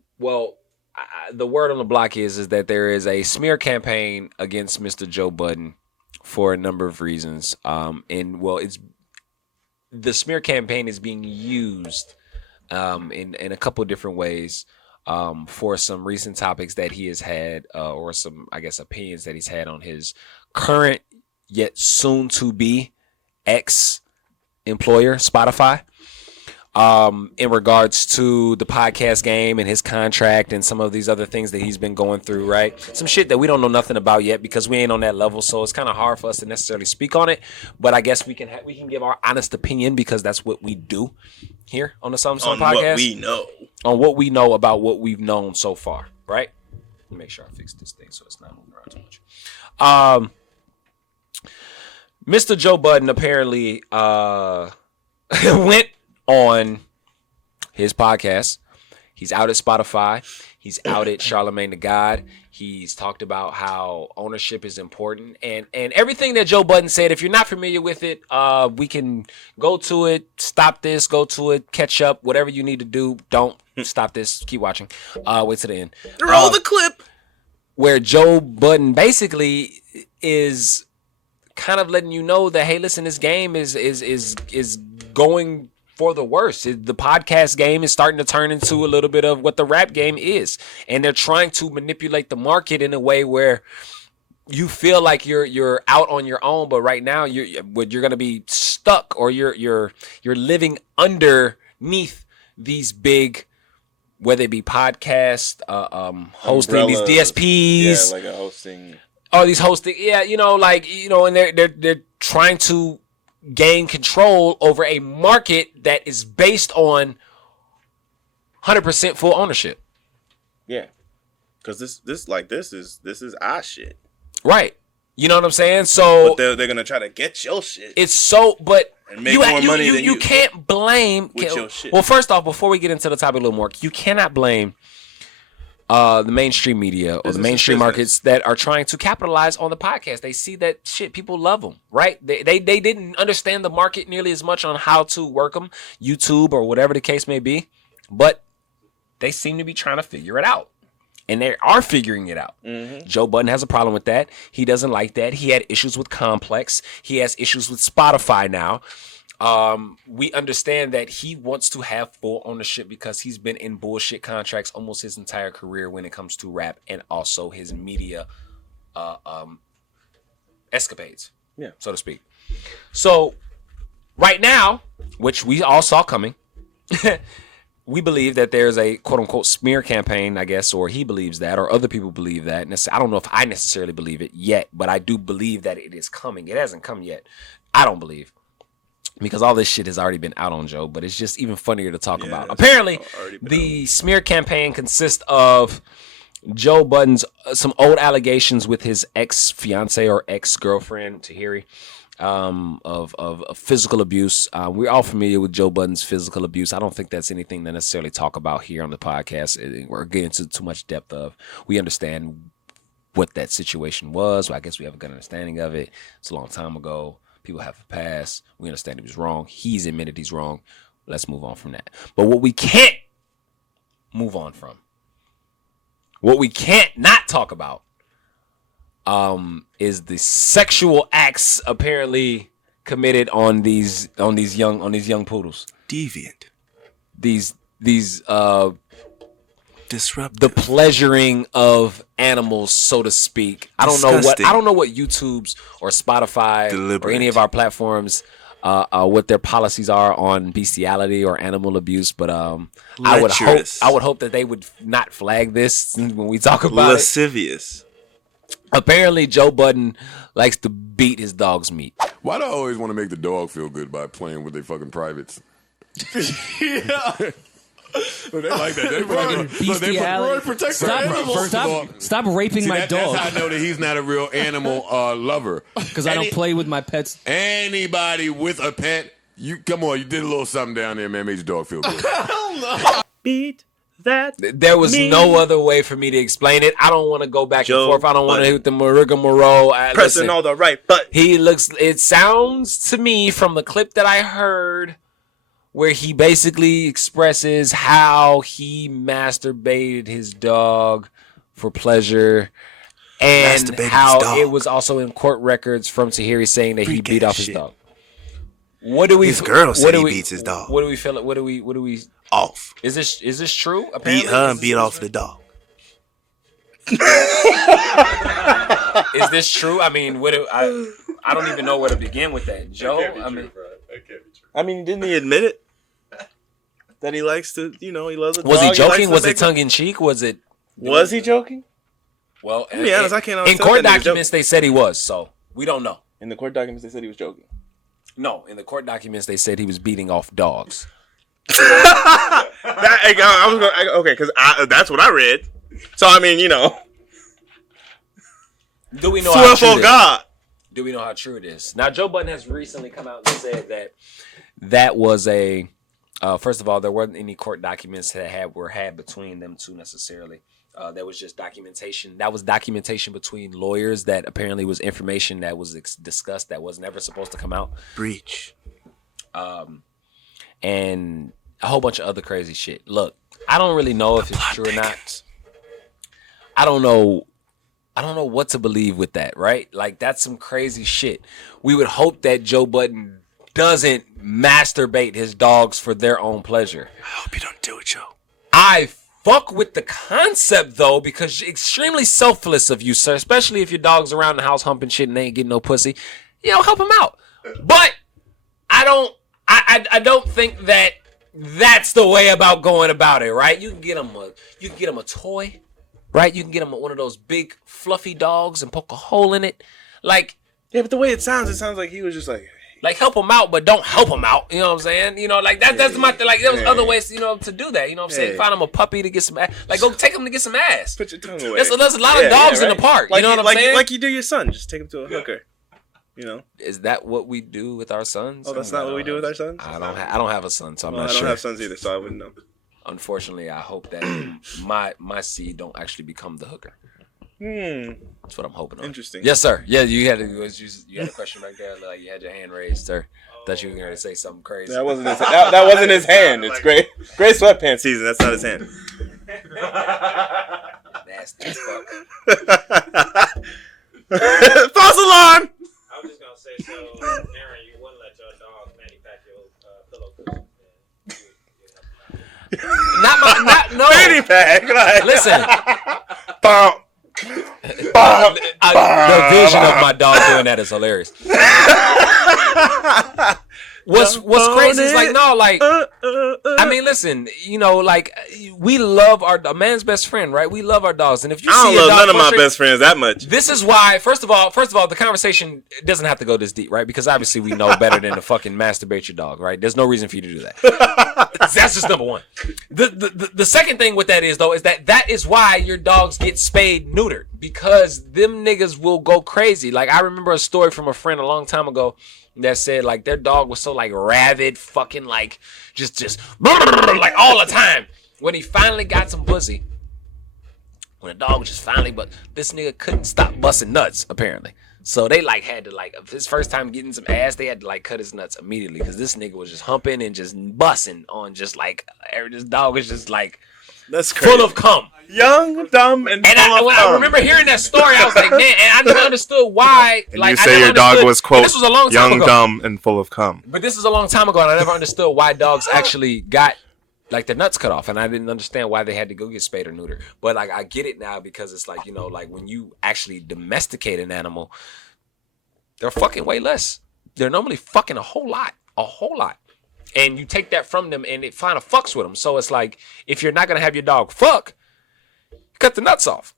word on the block is that there is a smear campaign against Mr. Joe Budden for a number of reasons. It's the smear campaign is being used in a couple of different ways for some recent topics that he has had or some, I guess, opinions that he's had on his current yet soon to be ex-employer, Spotify. In regards to the podcast game and his contract and some of these other things that he's been going through, right? Some shit that we don't know nothing about yet because we ain't on that level, so it's kind of hard for us to necessarily speak on it. But I guess we can give our honest opinion because that's what we do here on the Some podcast. On what we know. On what we know about what we've known so far, right? Let me make sure I fix this thing so it's not moving around too much. Mr. Joe Budden apparently went on his podcast. He's out at Spotify. He's out at Charlemagne the God. He's talked about how ownership is important and everything that Joe Budden said. If you're not familiar with it, we can go to it, stop this, go to it, catch up, whatever you need to do. Don't stop this. Keep watching. Wait to the end. Roll the clip. Where Joe Budden basically is kind of letting you know that, hey, listen, this game is going for the worse. The podcast game is starting to turn into a little bit of what the rap game is, and they're trying to manipulate the market in a way where you feel like you're out on your own, but right now you're going to be stuck, or you're living underneath these big, whether it be podcast, hosting, Umbrella, these DSPs, yeah, like a hosting. All these hosting, and they're trying to gain control over a market that is based on 100% full ownership. Yeah, because this is our shit, right? You know what I'm saying? So but they're gonna try to get your shit. It's so, but and make more money than you can't blame with your shit. Well, first off, before we get into the topic a little more, you cannot blame the mainstream media or the mainstream markets that are trying to capitalize on the podcast. They see that shit, people love them, right? They didn't understand the market nearly as much on how to work them, YouTube or whatever the case may be, but they seem to be trying to figure it out. And they are figuring it out. Mm-hmm. Joe Budden has a problem with that. He doesn't like that. He had issues with Complex. He has issues with Spotify now. We understand that he wants to have full ownership because he's been in bullshit contracts almost his entire career when it comes to rap and also his media escapades, so to speak. So right now, which we all saw coming, we believe that there's a quote unquote smear campaign, I guess, or he believes that, or other people believe that. And I don't know if I necessarily believe it yet, but I do believe that it is coming. It hasn't come yet. I don't believe. Because all this shit has already been out on Joe, but it's just even funnier to talk about. Apparently, the smear campaign consists of Joe Budden's some old allegations with his ex-fiance or ex-girlfriend, Tahiri, of physical abuse. We're all familiar with Joe Budden's physical abuse. I don't think that's anything to necessarily talk about here on the podcast. We're getting into too much depth of. We understand what that situation was. Well, I guess we have a good understanding of it. It's a long time ago. People have a past. We understand he was wrong. He's admitted he's wrong. Let's move on from that. But what we can't move on from, what we can't not talk about, is the sexual acts apparently committed on these young poodles. Deviant. These disruptive. The pleasuring of animals, so to speak. Disgusting. I don't know what YouTube's or Spotify or any of our platforms what their policies are on bestiality or animal abuse, but I would hope that they would not flag this when we talk about lascivious. Apparently, Joe Budden likes to beat his dog's meat. Why do I always want to make the dog feel good by playing with their fucking privates? Yeah. Look, they like that. They Fucking bestiality. protect their animals. Stop raping my That's dog. how I know that he's not a real animal lover. Because I don't play with my pets. Anybody with a pet, you come on, you did a little something down there, man, made your dog feel good. Beat that. There was no other way for me to explain it. I don't want to go back Joe and forth. I don't want to Budden. hit the rigmarole. Pressing all the right buttons. It sounds to me from the clip that I heard where he basically expresses how he masturbated his dog for pleasure and Masturbated how his dog. it was also in court records from Tahiri saying that he Freak beat ass off his shit. dog. What do we? His girl what said do he we- beats his dog. What do we feel? What do we? Off. Is this true? Beat Apparently, her and Is beat this off true? the dog. Is this true? I mean, I don't even know where to begin with that, Joe. I mean, didn't he admit it? That he likes to, he loves a dog. Was he likes joking? to Was it make tongue in cheek? Was it? Was he joking? Well, To be honest, I can't in understand court that he was documents they said he was, so we don't know. In the court documents, they said he was joking. No, in the court documents they said he was beating off dogs. Okay, because that's what I read. So, I mean, Do we know how swear true for it God. is? Do we know how true it is? Now, Joe Budden has recently come out and said that was a. First of all, there wasn't any court documents that were had between them two necessarily. There was just documentation. That was documentation between lawyers that apparently was information that was discussed that was never supposed to come out. Breach. And a whole bunch of other crazy shit. Look, I don't really know if it's true or not. I don't know what to believe with that, right? Like, that's some crazy shit. We would hope that Joe Budden doesn't masturbate his dogs for their own pleasure. I hope you don't do it, Joe. I fuck with the concept, though, because you're extremely selfless of you, sir, especially if your dog's around the house humping shit and they ain't getting no pussy. Help him out. But I don't think that that's the way about going about it, right? You can get him a toy, right? You can get him one of those big fluffy dogs and poke a hole in it. Like, Yeah, but the way it sounds like he was just like help him out, but don't help him out. You know what I'm saying? That's my thing. Like, there was other ways, to do that. You know what I'm saying? Yeah. Find him a puppy to get some ass. Like, go take him to get some ass. put your tongue away. There's a lot of dogs in the park. Like, you know what I'm saying? Like you do your son. Just take him to a hooker. Is that what we do with our sons? Oh, that's not what we do with our sons? I don't have a son, so I'm Well, not I don't sure. have sons either, so I wouldn't know. Unfortunately, I hope that my seed don't actually become the hooker. That's what I'm hoping on. Interesting. Yes, sir. Yeah, you had a question right there. Like, you had your hand raised, sir. Thought you were going to say something crazy. That wasn't his that wasn't his hand. It's great sweatpants season. That's not his hand. Nasty as fuck. False alarm! I was just gonna say, so Aaron, you wouldn't let your dog manufacture pillow cushions. No. Fanny pack. Like, Listen, bum. the vision of my dog doing that is hilarious. What's crazy is like, no, like, I mean, listen, like, we love a man's best friend, right? We love our dogs, and if you I see don't a love dog none of my frustrated- best friends that much. This is why, first of all, the conversation doesn't have to go this deep, right? Because obviously we know better than to fucking masturbate your dog, right? There's no reason for you to do that. That's just number one. The second thing with that is, though, is that is why your dogs get spayed, neutered, because them niggas will go crazy. Like, I remember a story from a friend a long time ago that said, like, their dog was so, like, rabid, fucking, like, just like, all the time. When he finally got some pussy, when the dog was just finally, but this nigga couldn't stop busting nuts, apparently. So they, like, had to, like, his first time getting some ass, they had to, like, cut his nuts immediately, because this nigga was just humping and just busting on just, like, this dog was just, like, That's crazy. full of cum. Young, dumb, and And full of when cum. I remember hearing that story, I was like, man, and I never understood why. And like, you I say never your dog understood- was, quote, this was a long time young, ago. dumb, and full of cum. But this is a long time ago, and I never understood why dogs actually got, like, their nuts cut off, and I didn't understand why they had to go get spayed or neutered. But, like, I get it now, because it's like, like, when you actually domesticate an animal, they're fucking way less. They're normally fucking a whole lot. And you take that from them, and it kind of fucks with them. So it's like, if you're not going to have your dog fuck, cut the nuts off.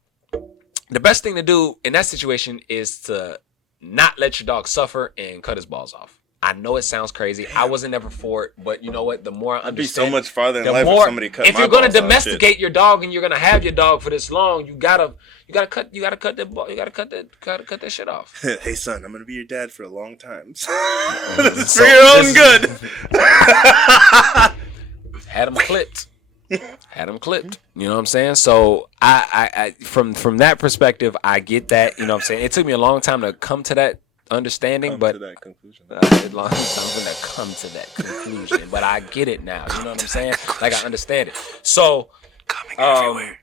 the best thing to do in that situation is to not let your dog suffer and cut his balls off. I know it sounds crazy. I wasn't never for it, but you know what? The more I understand, I'd be so much farther in the life more, if somebody cut if my you're gonna balls off, domesticate your dog and you're gonna have your dog for this long, you gotta cut that shit off. Hey son, I'm gonna be your dad for a long time. This is for your own good. Had him clipped. You know what I'm saying? So I from that perspective, I get that. You know what I'm saying? It took me a long time to come to that understanding, but to that conclusion. long time to come to that conclusion. But I get it now. You know what I'm saying? Like I understand it. So Coming everywhere.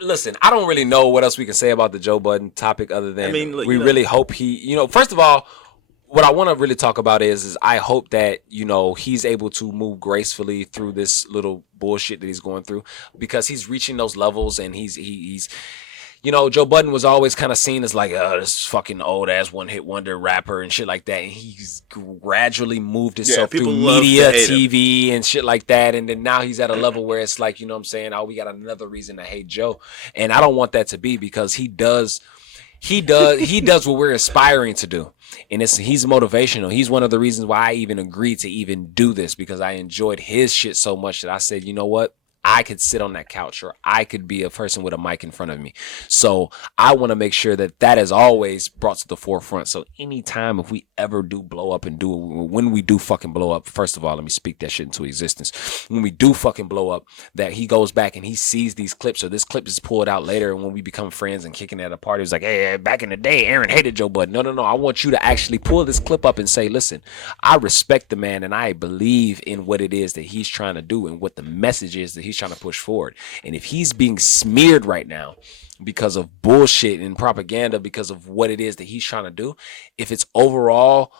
Listen, I don't really know what else we can say about the Joe Budden topic other than look, we really hope he, first of all, what I want to really talk about is I hope that, he's able to move gracefully through this little bullshit that he's going through, because he's reaching those levels and he's Joe Budden was always kind of seen as like, this fucking old ass one-hit wonder rapper and shit like that. And he's gradually moved himself through media, TV, and shit like that. And then now he's at a level where it's like, you know what I'm saying? Oh, we got another reason to hate Joe. And I don't want that to be, because he does what we're aspiring to do. And he's motivational. He's one of the reasons why I even agreed to even do this, because I enjoyed his shit so much that I said, you know what? I could sit on that couch, or I could be a person with a mic in front of me. So I want to make sure that is always brought to the forefront. So anytime if we ever do blow up and when we do fucking blow up, first of all, let me speak that shit into existence. When we do fucking blow up, that he goes back and he sees these clips, or this clip is pulled out later, and when we become friends and kicking at a party, it's like, hey, back in the day, Aaron hated Joe Budden. No. I want you to actually pull this clip up and say, listen, I respect the man and I believe in what it is that he's trying to do and what the message is that he's trying to push forward. And if he's being smeared right now because of bullshit and propaganda, because of what it is that he's trying to do, if it's overall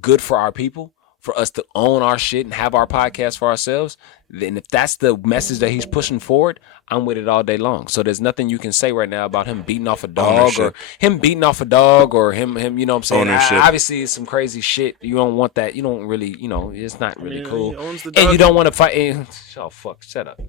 good for our people, for us to own our shit and have our podcast for ourselves, then if that's the message that he's pushing forward, I'm with it all day long. So there's nothing you can say right now about him beating off a dog or him, you know what I'm saying? Obviously, it's some crazy shit. You don't want that. You don't really, it's not really cool. And you don't want to fight. Oh, fuck. Shut up.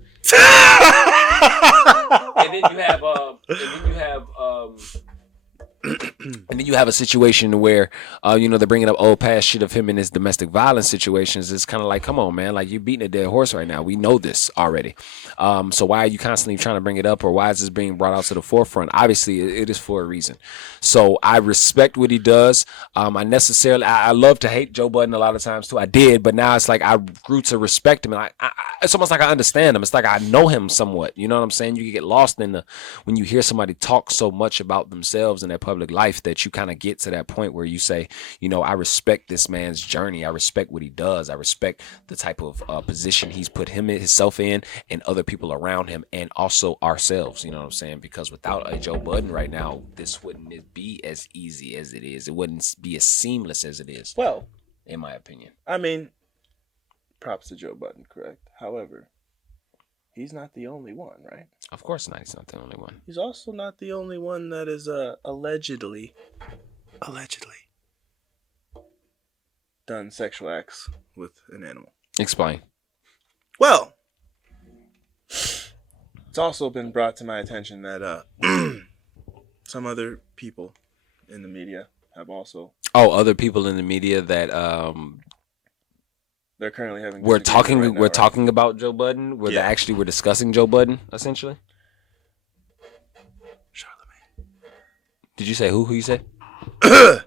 And then you have a situation where, they're bringing up old past shit of him in his domestic violence situations. It's kind of like, come on, man, like you're beating a dead horse right now. We know this already. So why are you constantly trying to bring it up, or why is this being brought out to the forefront? Obviously, it is for a reason. So I respect what he does. I love to hate Joe Budden a lot of times too. I did, but now it's like I grew to respect him, and it's almost like I understand him. It's like I know him somewhat. You know what I'm saying? You get lost in when you hear somebody talk so much about themselves and their public life that you kind of get to that point where you say, I respect this man's journey. I respect what he does. I respect the type of position he's put himself in and other people around him, and also ourselves. You know what I'm saying? Because without a Joe Budden right now, this wouldn't be as easy as it is. It wouldn't be as seamless as it is. Well, in my opinion. I mean, props to Joe Budden, correct? However, he's not the only one, right? Of course not. He's not the only one. He's also not the only one that is allegedly done sexual acts with an animal. Explain. Well, it's also been brought to my attention that some other people in the media have also. Oh, other people in the media that they're currently having. We're talking about Joe Budden. We're discussing Joe Budden essentially. Charlemagne. Did you say who? Who you said? Charlemagne.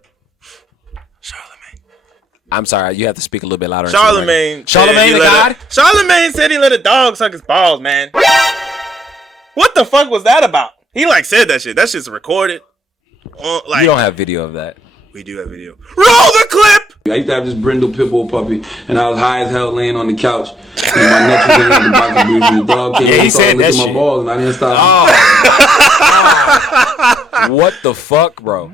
I'm sorry. You have to speak a little bit louder. Charlemagne the God. Charlemagne said he let a dog suck his balls, man. What the fuck was that about? He said that shit. That shit's recorded. You don't have video of that. We do have video. Roll the clip! I used to have this brindle pit bull puppy, and I was high as hell laying on the couch. And my neck was in the box of breathing. The dog came and started licking my balls, and I didn't stop. Oh. What the fuck, bro?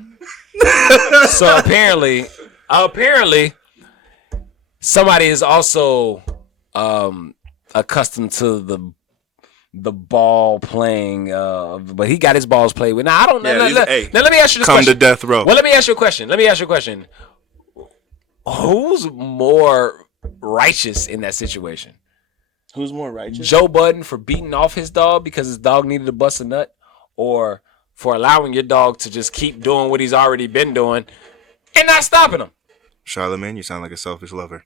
So apparently, somebody is also accustomed to the ball playing, but he got his balls played with. Now I don't know. Now let me ask you this question. Come to death row. Well, let me ask you a question. Who's more righteous in that situation? Who's more righteous? Joe Budden for beating off his dog because his dog needed to bust a nut, or for allowing your dog to just keep doing what he's already been doing and not stopping him. Charlamagne, you sound like a selfish lover.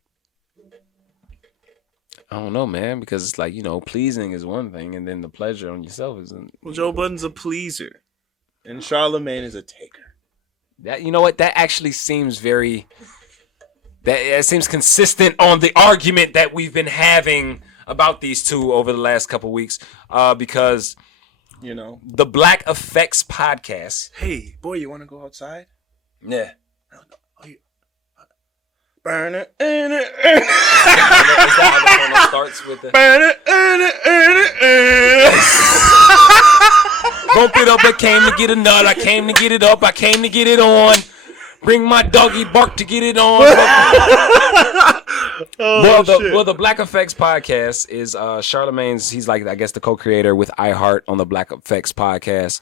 I don't know, man, because it's like, pleasing is one thing, and then the pleasure on yourself is. Well, Joe Budden's a pleaser, and Charlamagne is a taker. That what? That actually seems very. That seems consistent on the argument that we've been having about these two over the last couple weeks, because the Black Effects podcast. Hey, boy, you want to go outside? Yeah. Burn it. Is that how the phone starts with the? Burn it. Bump it up. I came to get a nut. I came to get it up. I came to get it on. Bring my doggy bark to get it on. The Black Effects podcast is Charlamagne's. He's like, I guess, the co-creator with iHeart on the Black Effects podcast.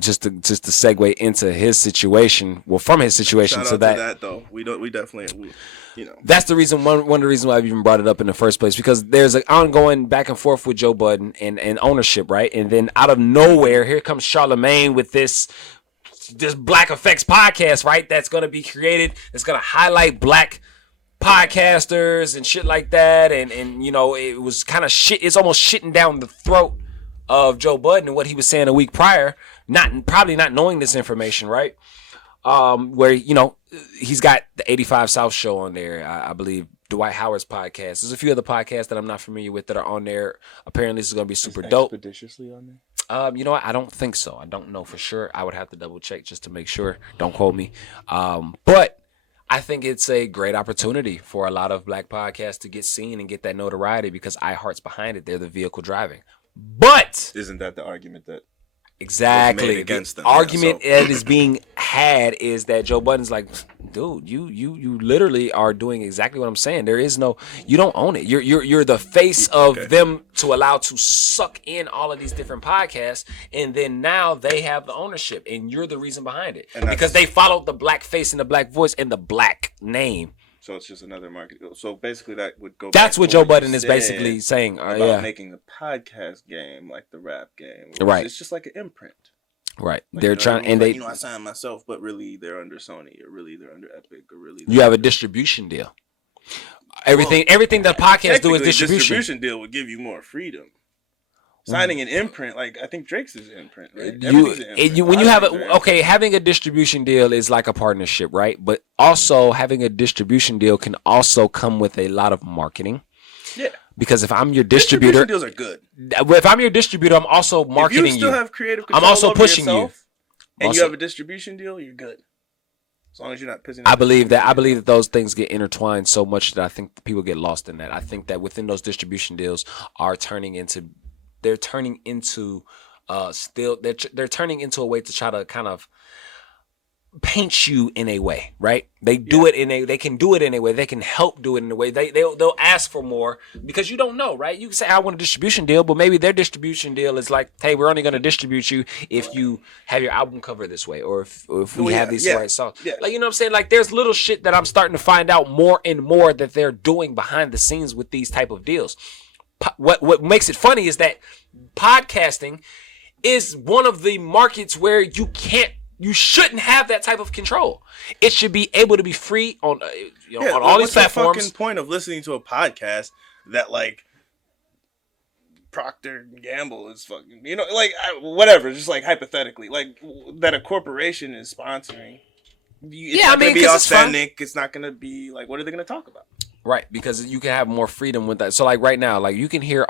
Just to segue into his situation. Well, from his situation, Shout out to that though. We definitely. That's the reason. One of the reasons why I've even brought it up in the first place, because there's an ongoing back and forth with Joe Budden and ownership, right? And then out of nowhere, here comes Charlamagne with this Black Effects podcast, right? That's going to be created. It's going to highlight black podcasters and shit like that. And it was kind of shit. It's almost shitting down the throat of Joe Budden and what he was saying a week prior, probably not knowing this information, right? Where he's got the 85 South show on there, I believe Dwight Howard's podcast. There's a few other podcasts that I'm not familiar with that are on there. Apparently, this is gonna be super dope. Expeditiously on there. You know what? I don't think so. I don't know for sure. I would have to double check just to make sure. Don't quote me. But I think it's a great opportunity for a lot of black podcasts to get seen and get that notoriety because iHeart's behind it. They're the vehicle driving. But isn't that the argument that exactly against them? Argument that is being had is that Joe Budden's like, dude, you literally are doing exactly what I'm saying. There is no, you don't own it. You're the face of them to allow to suck in all of these different podcasts, and then now they have the ownership, and you're the reason behind it because they followed the black face and the black voice and the black name. So it's just another market. So basically, that would go. That's what Joe Budden is basically saying. About making the podcast game like the rap game. Right. It's just like an imprint. Right. Like, they're trying, and they. I signed myself, but really they're under Sony, or really they're under Epic, or really. You have a distribution deal. Everything that podcasts do is distribution. Distribution deal would give you more freedom. Signing an imprint, like I think Drake's is an imprint, right? Having a distribution deal is like a partnership, right? But also having a distribution deal can also come with a lot of marketing. Yeah. Because if I'm your distributor, deals are good. If I'm your distributor, I'm also marketing you. If you still have creative control, I'm also over pushing yourself, you. And you have a distribution deal, you're good. As long as you're not pissing. I believe that those things get intertwined so much that I think people get lost in that. I think that within those distribution deals they're turning into a way to try to kind of paint you in a way, right? They can do it in a way. They can help do it in a way. They'll ask for more because you don't know, right? You can say I want a distribution deal, but maybe their distribution deal is like, hey, we're only going to distribute you if you have your album cover this way, or if we have these right songs. Yeah. Like, you know what I'm saying? Like, there's little shit that I'm starting to find out more and more that they're doing behind the scenes with these type of deals. What makes it funny is that podcasting is one of the markets where you shouldn't have that type of control. It should be able to be free on on all these platforms. What's the fucking point of listening to a podcast that like Procter & Gamble is fucking, whatever, just like hypothetically, like that a corporation is sponsoring. It's not gonna be authentic. It's not going to be like, what are they going to talk about? Right, because you can have more freedom with that. So, like right now, like you can hear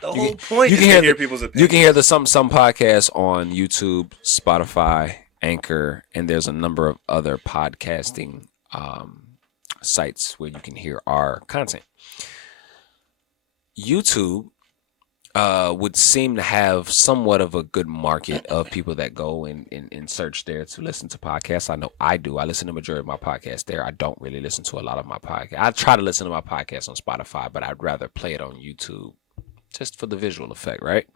people's opinions. You can hear the Some podcast on YouTube, Spotify, Anchor, and there's a number of other podcasting sites where you can hear our content. YouTube would seem to have somewhat of a good market of people that go and search there to listen to podcasts. I know I do. I listen to the majority of my podcasts there. I don't really listen to a lot of my podcasts. I try to listen to my podcasts on Spotify, but I'd rather play it on YouTube just for the visual effect, right?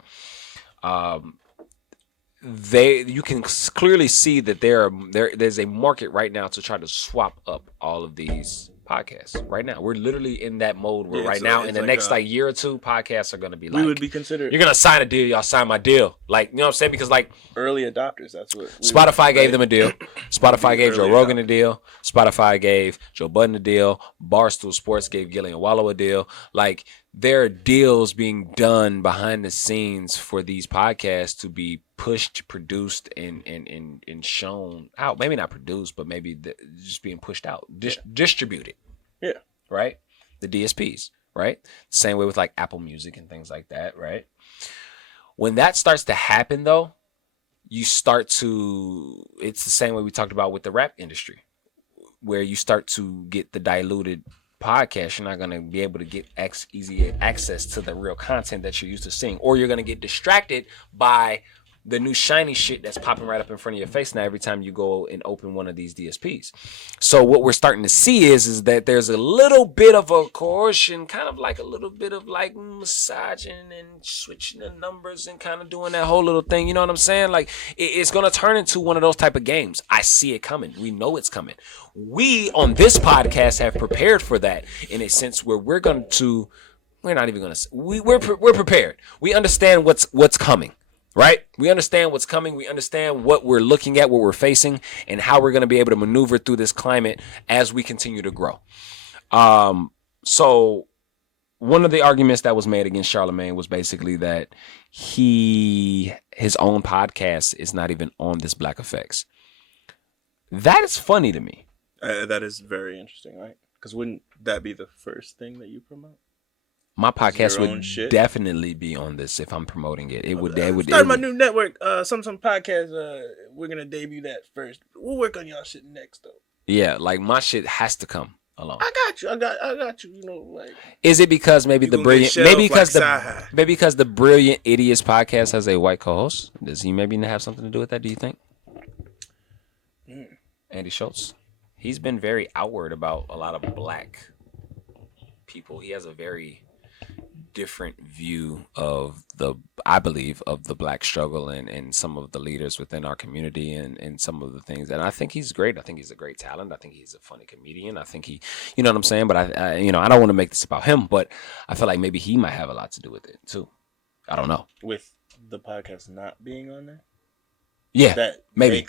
You can clearly see that there's a market right now to try to swap up all of these podcasts right now. We're literally in that mode where Yeah, right so now, it's in the like next like year or two, podcasts are going to be like, we would be considered you're going to sign a deal. Y'all sign my deal. Like, you know what I'm saying? Because like early adopters. That's what Spotify gave them a deal. Spotify gave Joe early Rogan a adopters. deal. Spotify gave Joe Budden a deal. Barstool Sports gave Gillian Wallow a deal. Like, there are deals being done behind the scenes for these podcasts to be pushed, produced, and shown out. Maybe not produced, but maybe just being pushed out, distributed. Yeah. Right? The DSPs, right? Same way with like Apple Music and things like that, right? When that starts to happen, though, you start to, it's the same way we talked about with the rap industry, where you start to get the diluted podcast. You're not going to be able to get easy access to the real content that you're used to seeing, or you're going to get distracted by the new shiny shit that's popping right up in front of your face now every time you go and open one of these DSPs. So what we're starting to see is that there's a little bit of a coercion, kind of like a little bit of like massaging and switching the numbers and kind of doing that whole little thing. You know what I'm saying? Like it's going to turn into one of those type of games. I see it coming. We know it's coming. We on this podcast have prepared for that in a sense where we're not even going to, we're prepared. We understand what's coming. Right? We understand what's coming. We understand what we're looking at, what we're facing, and how we're going to be able to maneuver through this climate as we continue to grow. So one of the arguments that was made against Charlemagne was basically that his own podcast is not even on this Black Effects. That is funny to me. That is very interesting, right? Because wouldn't that be the first thing that you promote? My podcast would definitely be on this if I'm promoting it. It would. Start my new network, some podcast. We're gonna debut that first. We'll work on y'all shit next, though. Yeah, like my shit has to come along. I got you. I got you. You know, like. Is it because maybe the brilliant, maybe because the Brilliant Idiots podcast has a white co-host? Does he maybe have something to do with that? Do you think? Andy Schultz, he's been very outward about a lot of black people. He has a very different view of I believe of the black struggle and some of the leaders within our community and some of the things. And I think he's great. I think he's a great talent. I think he's a funny comedian. I think he, you know what I'm saying? But I I don't want to make this about him, but I feel like maybe he might have a lot to do with it too. I don't know. With the podcast not being on there? Yeah. That maybe.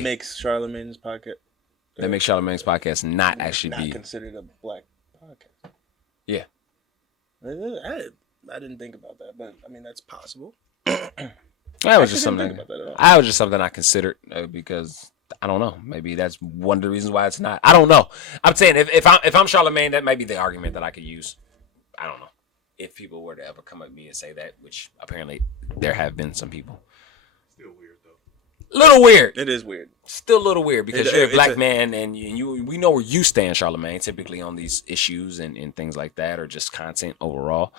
Makes Charlemagne's podcast. That makes Charlemagne's podcast not be considered a black podcast. Yeah. I didn't think about that, but I mean that's possible. That was just something. I considered because I don't know. Maybe that's one of the reasons why it's not. I don't know. I'm saying if I'm Charlemagne, that might be the argument that I could use. I don't know if people were to ever come at me and say that, which apparently there have been some people. Still weird though. Little weird. It is weird. Still a little weird because you're a black man and we know where you stand, Charlemagne, typically on these issues and things like that, or just content overall.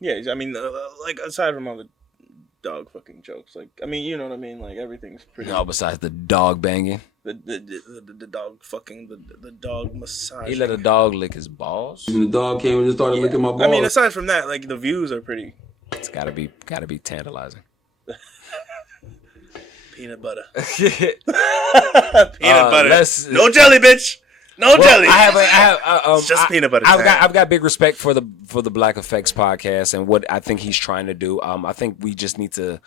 Yeah, I mean, like aside from all the dog fucking jokes, like I mean, you know what I mean, like everything's pretty. No, besides the dog banging, the dog fucking the dog massage. He let a dog lick his balls. And the dog came and just started licking my balls. I mean, aside from that, like the views are pretty. It's gotta be tantalizing. Peanut butter. Peanut butter. No jelly, bitch. No jelly. I have it's just peanut butter. I've got big respect for the Black Effects podcast and what I think he's trying to do. I think we just need to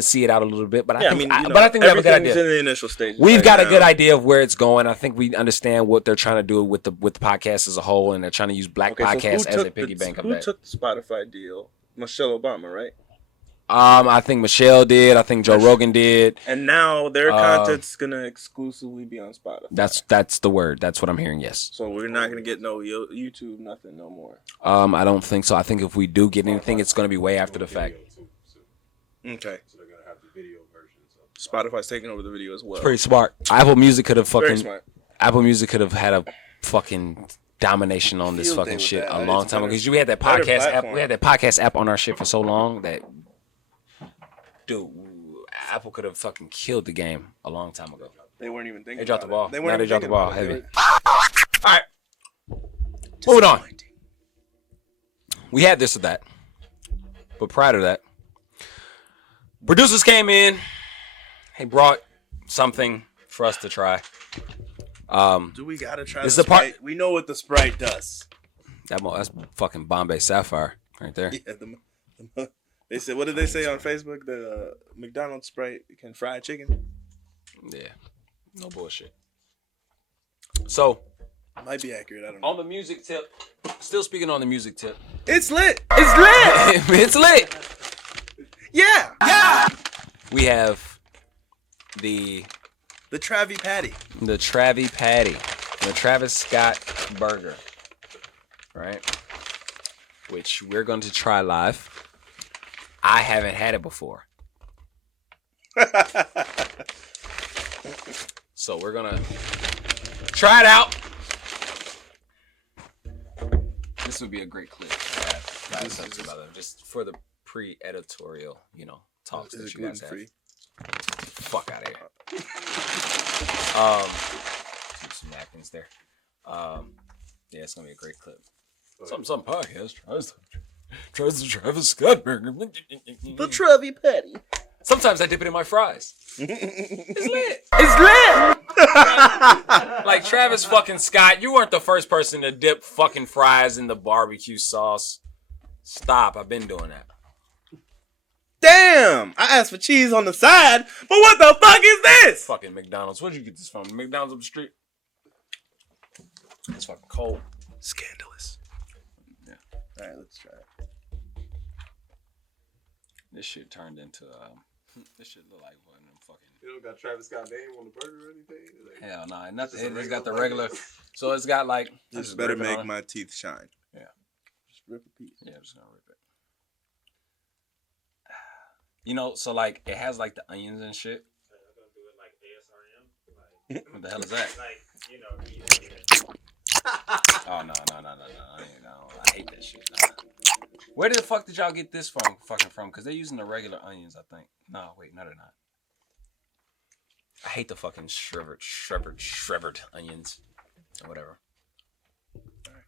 see it out a little bit. But I think we have a good idea. In the initial stage. We've got a good idea of where it's going. I think we understand what they're trying to do with the podcast as a whole, and they're trying to use black podcasts as a piggy bank of that. Who took the Spotify deal? Michelle Obama, right? I think Michelle did. I think Joe Rogan did. And now their content's gonna exclusively be on Spotify. That's the word. That's what I'm hearing. Yes. So we're not gonna get no YouTube, nothing, no more. I don't think so. I think if we do get anything, it's gonna be way after the fact. Okay. So they're gonna have the video version. So Spotify's taking over the video as well. It's pretty smart. Apple Music could have Very smart. Apple Music could have had a fucking domination on this fucking shit a long time ago. Because we had that podcast app. We had that podcast app on our shit for so long that. Dude, Apple could have fucking killed the game a long time ago. They weren't even thinking. They dropped the ball. They dropped the ball heavy. All right. Moving on. We had this or that. But prior to that, producers came in. They brought something for us to try. Do we gotta try This the is the part- Sprite? We know what the Sprite does. That's fucking Bombay Sapphire right there. Yeah, they said, what did they say on Facebook? The McDonald's Sprite can fry chicken. Yeah, no bullshit. So, Might be accurate. I don't know. on the music tip, still speaking on the music tip. It's lit. It's lit. It's lit. Yeah. Yeah. We have the Travie Patty. Travie Patty, the Travis Scott burger, right? Which we're going to try live. I haven't had it before. So we're going to try it out. This would be a great clip. Just for the pre-editorial, talks Is that it you guys have. gluten-free? Fuck out of here. Keep some napkins there. Yeah, it's gonna be a great clip. Some podcast tries the Travis Scott burger. The Travie Patty. Sometimes I dip it in my fries. It's lit. It's lit. Like Travis fucking Scott, you weren't the first person to dip fucking fries in the barbecue sauce. Stop, I've been doing that. Damn! I asked for cheese on the side, but what the fuck is this? Fucking McDonald's. Where'd you get this from? McDonald's up the street? It's fucking cold. Scandalous. Yeah. All right, let's try it. This shit turned into this shit look like one of them fucking. You don't got Travis Scott name on the burger or anything? Like, Hell no, nothing. Just a It's got the regular regular. So it's got like. This just better rip it make on. my teeth shine. Yeah. Just rip a piece. Yeah, I'm just gonna rip it. So like it has like the onions and shit. I'm gonna do it like ASRM. Like, What the hell is that? Oh no! I hate that shit. Nah. Where the fuck did y'all get this from? Because they're using the regular onions, I think. No, wait, no, they're not. I hate the fucking shrevered onions or whatever.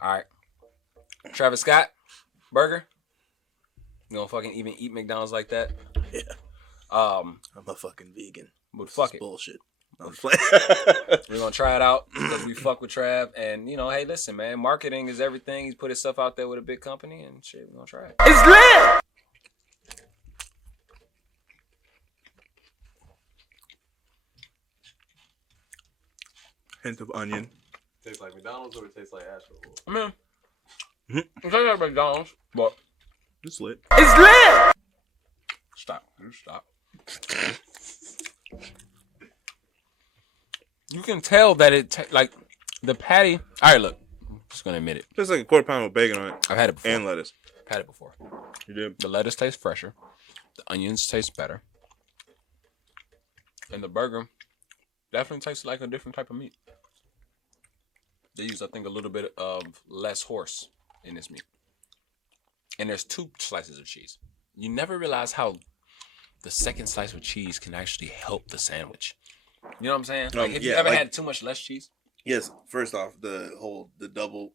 All right, Travis Scott burger. You gonna fucking even eat McDonald's like that? Yeah. I'm a fucking vegan. But fuck it. Bullshit. We're gonna try it out because we fuck with Trav, and hey, listen, man, marketing is everything. He's put his stuff out there with a big company, and shit, we're gonna try it. It's lit. Hint of onion. tastes like McDonald's or it tastes like Astro? I mean, it tastes like McDonald's, but it's lit. It's lit. Stop. You can tell that it like the patty. All right, look, I'm just gonna admit it. Tastes like a quarter pound with bacon on it. I've had it before. And lettuce. I've had it before. You did. The lettuce tastes fresher. The onions taste better. And the burger definitely tastes like a different type of meat. They use, I think, a little bit of less horse in this meat. And there's 2 slices of cheese. You never realize how the second slice of cheese can actually help the sandwich. You know what I'm saying? Like, have you ever had too much less cheese? Yes. First off, the double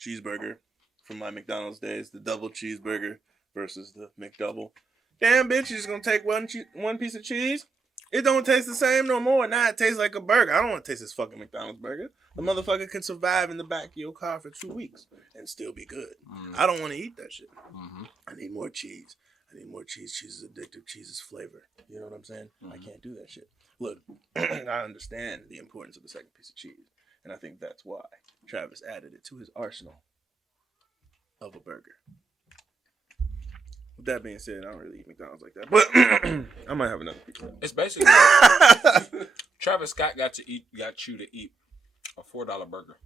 cheeseburger from my McDonald's days, the double cheeseburger versus the McDouble. Damn, bitch, you just gonna take one piece of cheese? It don't taste the same no more. Now it tastes like a burger. I don't want to taste this fucking McDonald's burger. The motherfucker can survive in the back of your car for 2 weeks and still be good. I don't want to eat that shit. I need more cheese. Cheese is addictive. Cheese is flavor. You know what I'm saying? I can't do that shit. Look, I understand the importance of the second piece of cheese. And I think that's why Travis added it to his arsenal of a burger. With that being said, I don't really eat McDonald's like that. But I might have another piece. It's basically like Travis Scott got you to eat a $4 burger.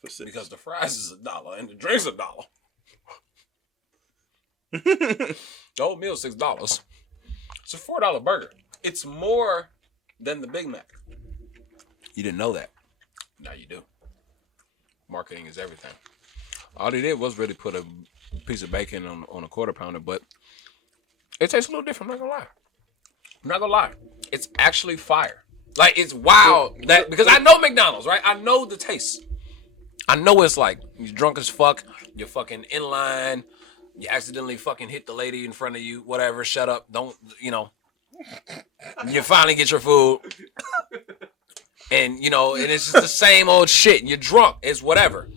For $6. Because the fries is $1 and the drinks $1. The whole meal is $6. It's a $4 burger. It's more than the Big Mac. You didn't know that. Now you do. Marketing is everything. All they did was really put a piece of bacon on a quarter pounder, but it tastes a little different. I'm not gonna lie. It's actually fire. Like, it's wild that because I know McDonald's, right? I know the taste. I know it's like you're drunk as fuck. You're fucking in line. You accidentally fucking hit the lady in front of you. Whatever. Shut up. Don't. You finally get your food. And, you know, and it's just the same old shit. And you're drunk. It's whatever.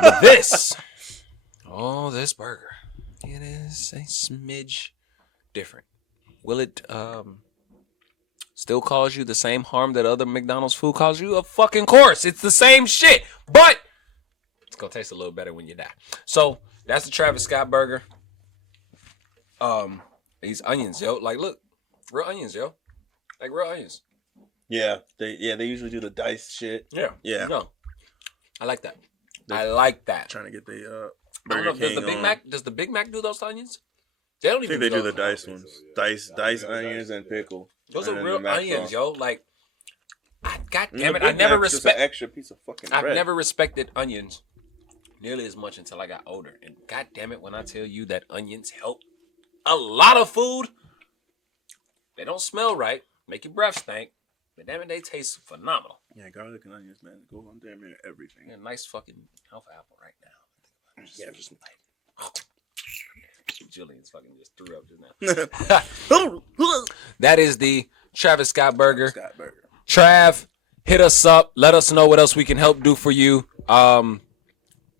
But this burger, it is a smidge different. Will it still cause you the same harm that other McDonald's food causes you? Of fucking course. It's the same shit. But it's going to taste a little better when you die. So, that's the Travis Scott burger. These onions, yo. Like, look. Real onions, yo. Like, real onions. Yeah, they usually do the diced shit. Yeah. No, I like that. I like that. Trying to get the Burger King does the Big on. Mac? Does the Big Mac do those onions? They don't I even. think they do the those. diced ones. Diced onions and pickle. Those and are then real the mac onions, sauce. yo. Like, God And damn the it! I Big never Mac's just respect. an extra piece of fucking I've bread. never respected onions nearly as much until I got older. And God damn it, when I tell you that onions help a lot of food, they don't smell right, make your breath stink, but damn it, they taste phenomenal. Yeah, garlic and onions, man. Go on damn near everything. Yeah, nice fucking health apple right now. Just like Jillian's fucking just threw up just now. That is the Travis Scott burger. Trav, hit us up. Let us know what else we can help do for you.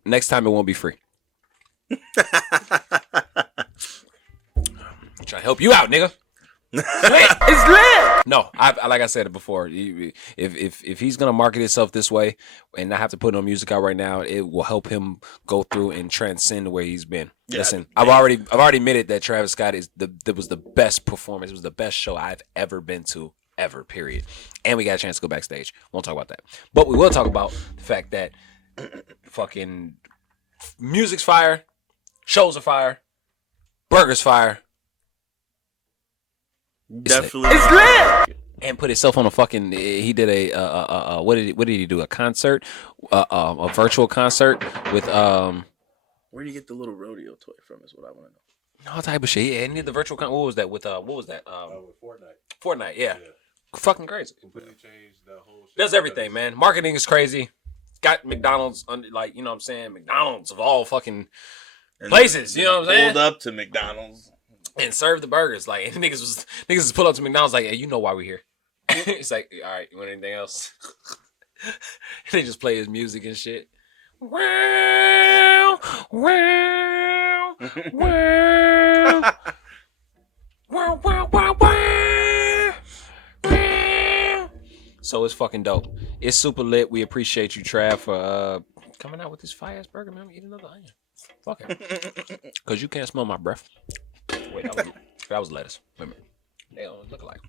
Next time it won't be free. Trying to help you out, nigga. It's lit. No, like I said it before. If he's gonna market himself this way and not have to put no music out right now, it will help him go through and transcend where he's been. Yeah, listen, I've already admitted that Travis Scott was the best performance. It was the best show I've ever been to, ever. Period. And we got a chance to go backstage. Won't talk about that, but we will talk about the fact that fucking music's fire, shows are fire, burgers fire. Definitely. It's lit. And put himself on a fucking. He did a what did he do? A concert, a virtual concert with Where do you get the little rodeo toy from? Is what I want to know. all type of shit. Yeah, and he did the virtual what was that with what was that? With Fortnite. Yeah. Fucking crazy. Completely changed the whole shit. Does everything, man. Marketing is crazy. Got McDonald's under, like, you know what I'm saying? McDonald's of all fucking places. You know what I'm saying? Pulled up to McDonald's. And serve the burgers. Like, and niggas was pull up to McDonald's like, hey, you know why we're here. It's like, all right, you want anything else? They just play his music and shit. Wow, wow, wow, wow, wow, wow, wow. So it's fucking dope. It's super lit. We appreciate you, Trav, for coming out with this fire ass burger, man. Eat another onion. Fuck it. Because you can't smell my breath. Wait, that was lettuce. Wait a minute. They don't look alike.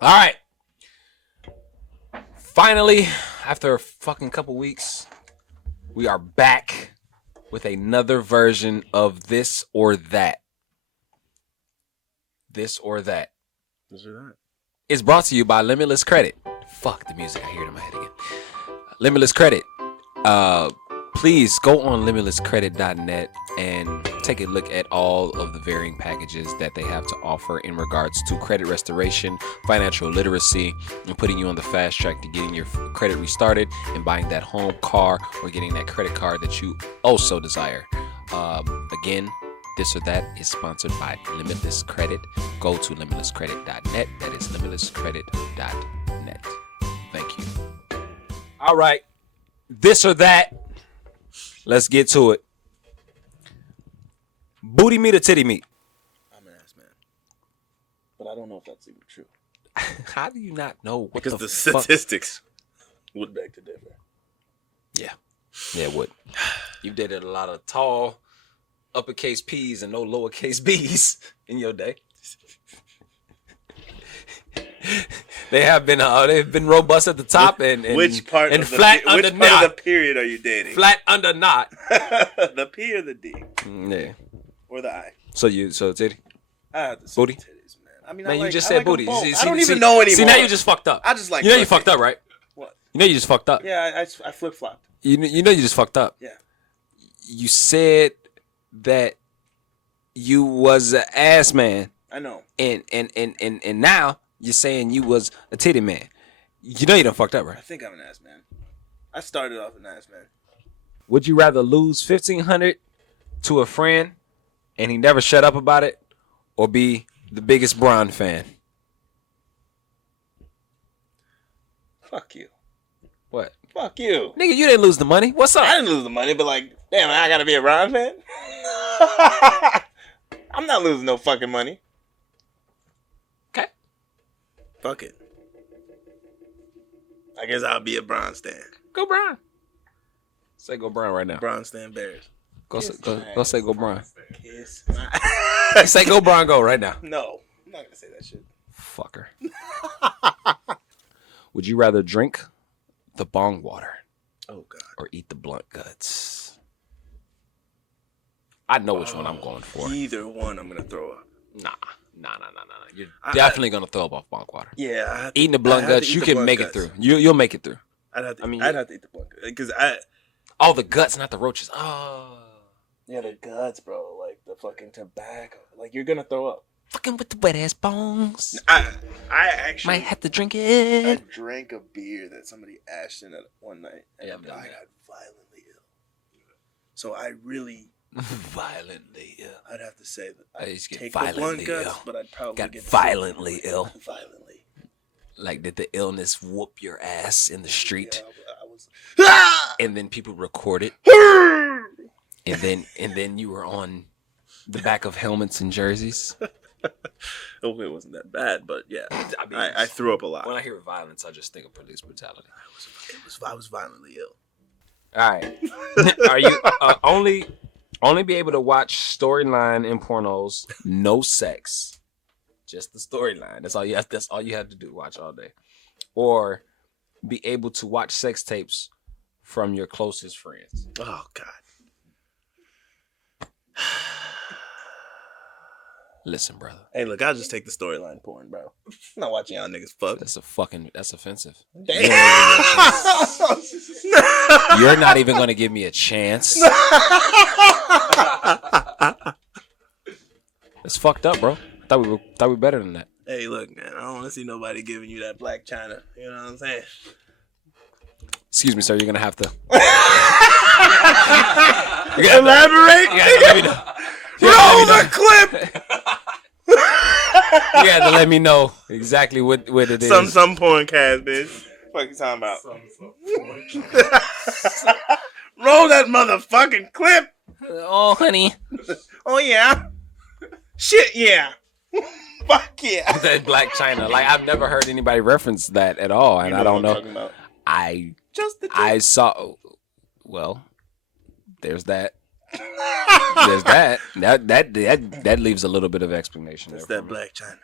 All right. Finally, after a fucking couple weeks, we are back with another version of This or That. This or That. This or that. It's brought to you by Limitless Credit. Fuck the music. I hear it in my head again. Limitless Credit. Please go on limitlesscredit.net and take a look at all of the varying packages that they have to offer in regards to credit restoration, financial literacy, and putting you on the fast track to getting your credit restarted and buying that home, car, or getting that credit card that you also desire. Again, This or That is sponsored by Limitless Credit. Go to limitlesscredit.net. That is limitlesscredit.net. Thank you. All right. This or That. Let's get to it. Booty meat or titty meat? I'm an ass man. But I don't know if that's even true. How do you not know what Because the fuck? statistics would beg to differ. Yeah. Yeah, it would. You dated a lot of tall, uppercase P's and no lowercase B's in your day. They've been robust at the top and which part and of the, flat which under part knot. of the period are you dating? Flat under knot. The P or the D? Yeah. Or the I? So titty? I have to say Booty? titties, man. I mean, Man, I you like, just I said like them booty. both. See, I don't see, even know anymore. See, now you just fucked up. I just like. You know you pussy. fucked up, right? What? You know you just fucked up. Yeah, I flip flopped. You know you just fucked up. Yeah. You said that you was an ass man. I know. And now you're saying you was a titty man. You know you done fucked up, I right? think I'm an ass man. I started off an ass man. Would you rather lose $1,500 to a friend and he never shut up about it, or be the biggest Bron fan? Fuck you. What? Fuck you. Nigga, you didn't lose the money. What's up? I didn't lose the money, but like, damn, I gotta be a Ron fan? I'm not losing no fucking money. Okay. Fuck it. I guess I'll be a Bron stan. Go Bron. Say go Bron right now. Bron stan Bears. Go say go Bron. Kiss. Say go Bron, go right now. No. I'm not gonna say that shit. Fucker. Would you rather drink the bong water? Oh, God. Or eat the blunt guts? I know which one I'm going for. Either one, I'm gonna throw up. Nah. You're definitely gonna throw up off bong water. Yeah. Eating the blunt guts, you can make it through. You'll make it through. I'd have to eat the blunt guts. Because all the guts, not the roaches. Oh. Yeah, the guts, bro. Like the fucking tobacco. Like you're gonna throw up. Fucking with the wet ass bongs. I actually might have to drink it. I drank a beer that somebody ashed in at one night, and I got violently ill. So I really violently ill. I'd have to say that I take violently the blunt guts, ill. but I'd probably get violently ill. Violently. Like, did the illness whoop your ass in the street? Yeah, I was. And then people record it. and then you were on the back of helmets and jerseys. Hopefully it wasn't that bad, but yeah, I threw up a lot. When I hear violence, I just think of police brutality. I was violently ill. All right. Are you only be able to watch storyline in pornos, no sex, just the storyline? That's all you have to do. Watch all day, or be able to watch sex tapes from your closest friends. Oh God. Listen, brother. Hey, look, I'll just take the storyline porn, bro. I'm not watching y'all niggas fuck. That's offensive. Damn. You're not even going to give me a chance. That's fucked up, bro. Thought we were better than that. Hey, look, man, I don't want to see nobody giving you that black china. You know what I'm saying? Excuse me, sir. You're going to have to... Elaborate? Let me know. Roll the clip! You had to let me know exactly what it is. Some porn cast, bitch. What you talking about? Roll that motherfucking clip! Oh, honey. Oh, yeah? Shit, yeah. Fuck yeah. That black china. Like, I've never heard anybody reference that at all, and I don't know. I saw... Well, there's that. There's that. That leaves a little bit of explanation. That's there that black china.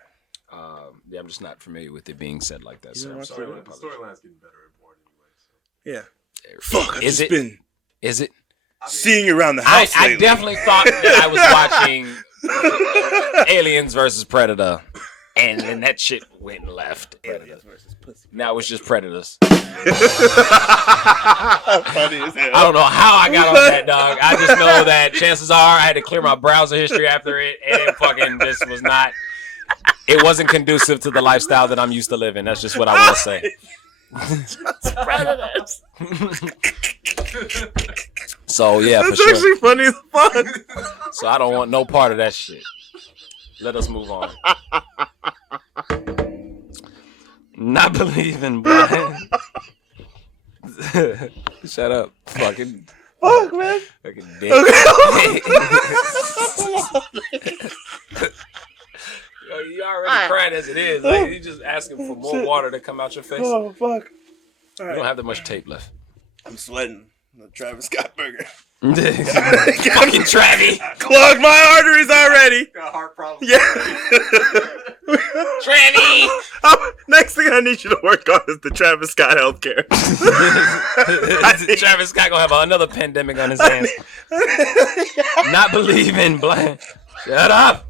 Yeah, I'm just not familiar with it being said like that. So I'm The sorry. storyline's getting better in porn Yeah. anyway. Fuck. Is it? Is it? Seeing you around the house. I definitely thought that I was watching Aliens versus Predator, and then that shit went left. Aliens versus pussy. Now it's just Predators. Funny as hell. I don't know how I got on that, dog. I just know that chances are I had to clear my browser history after it, and it fucking just was not. It wasn't conducive to the lifestyle that I'm used to living. That's just what I want to say. So yeah, that's for actually sure. funny as fuck. So I don't want no part of that shit. Let us move on. Not believing blind. Shut up, fucking. Fuck, man. Fucking dick. Yo, you already crying as it is. Like, you just asking for more water to come out your face. Oh fuck! All You don't have that much tape left. I'm sweating. The Travis Scott burger. Fucking Travie. Clogged my arteries already. Got heart problems. Yeah. Travie. Next thing I need you to work on is the Travis Scott healthcare. Travis Scott gonna have another pandemic on his hands. Not believing blind. Shut up.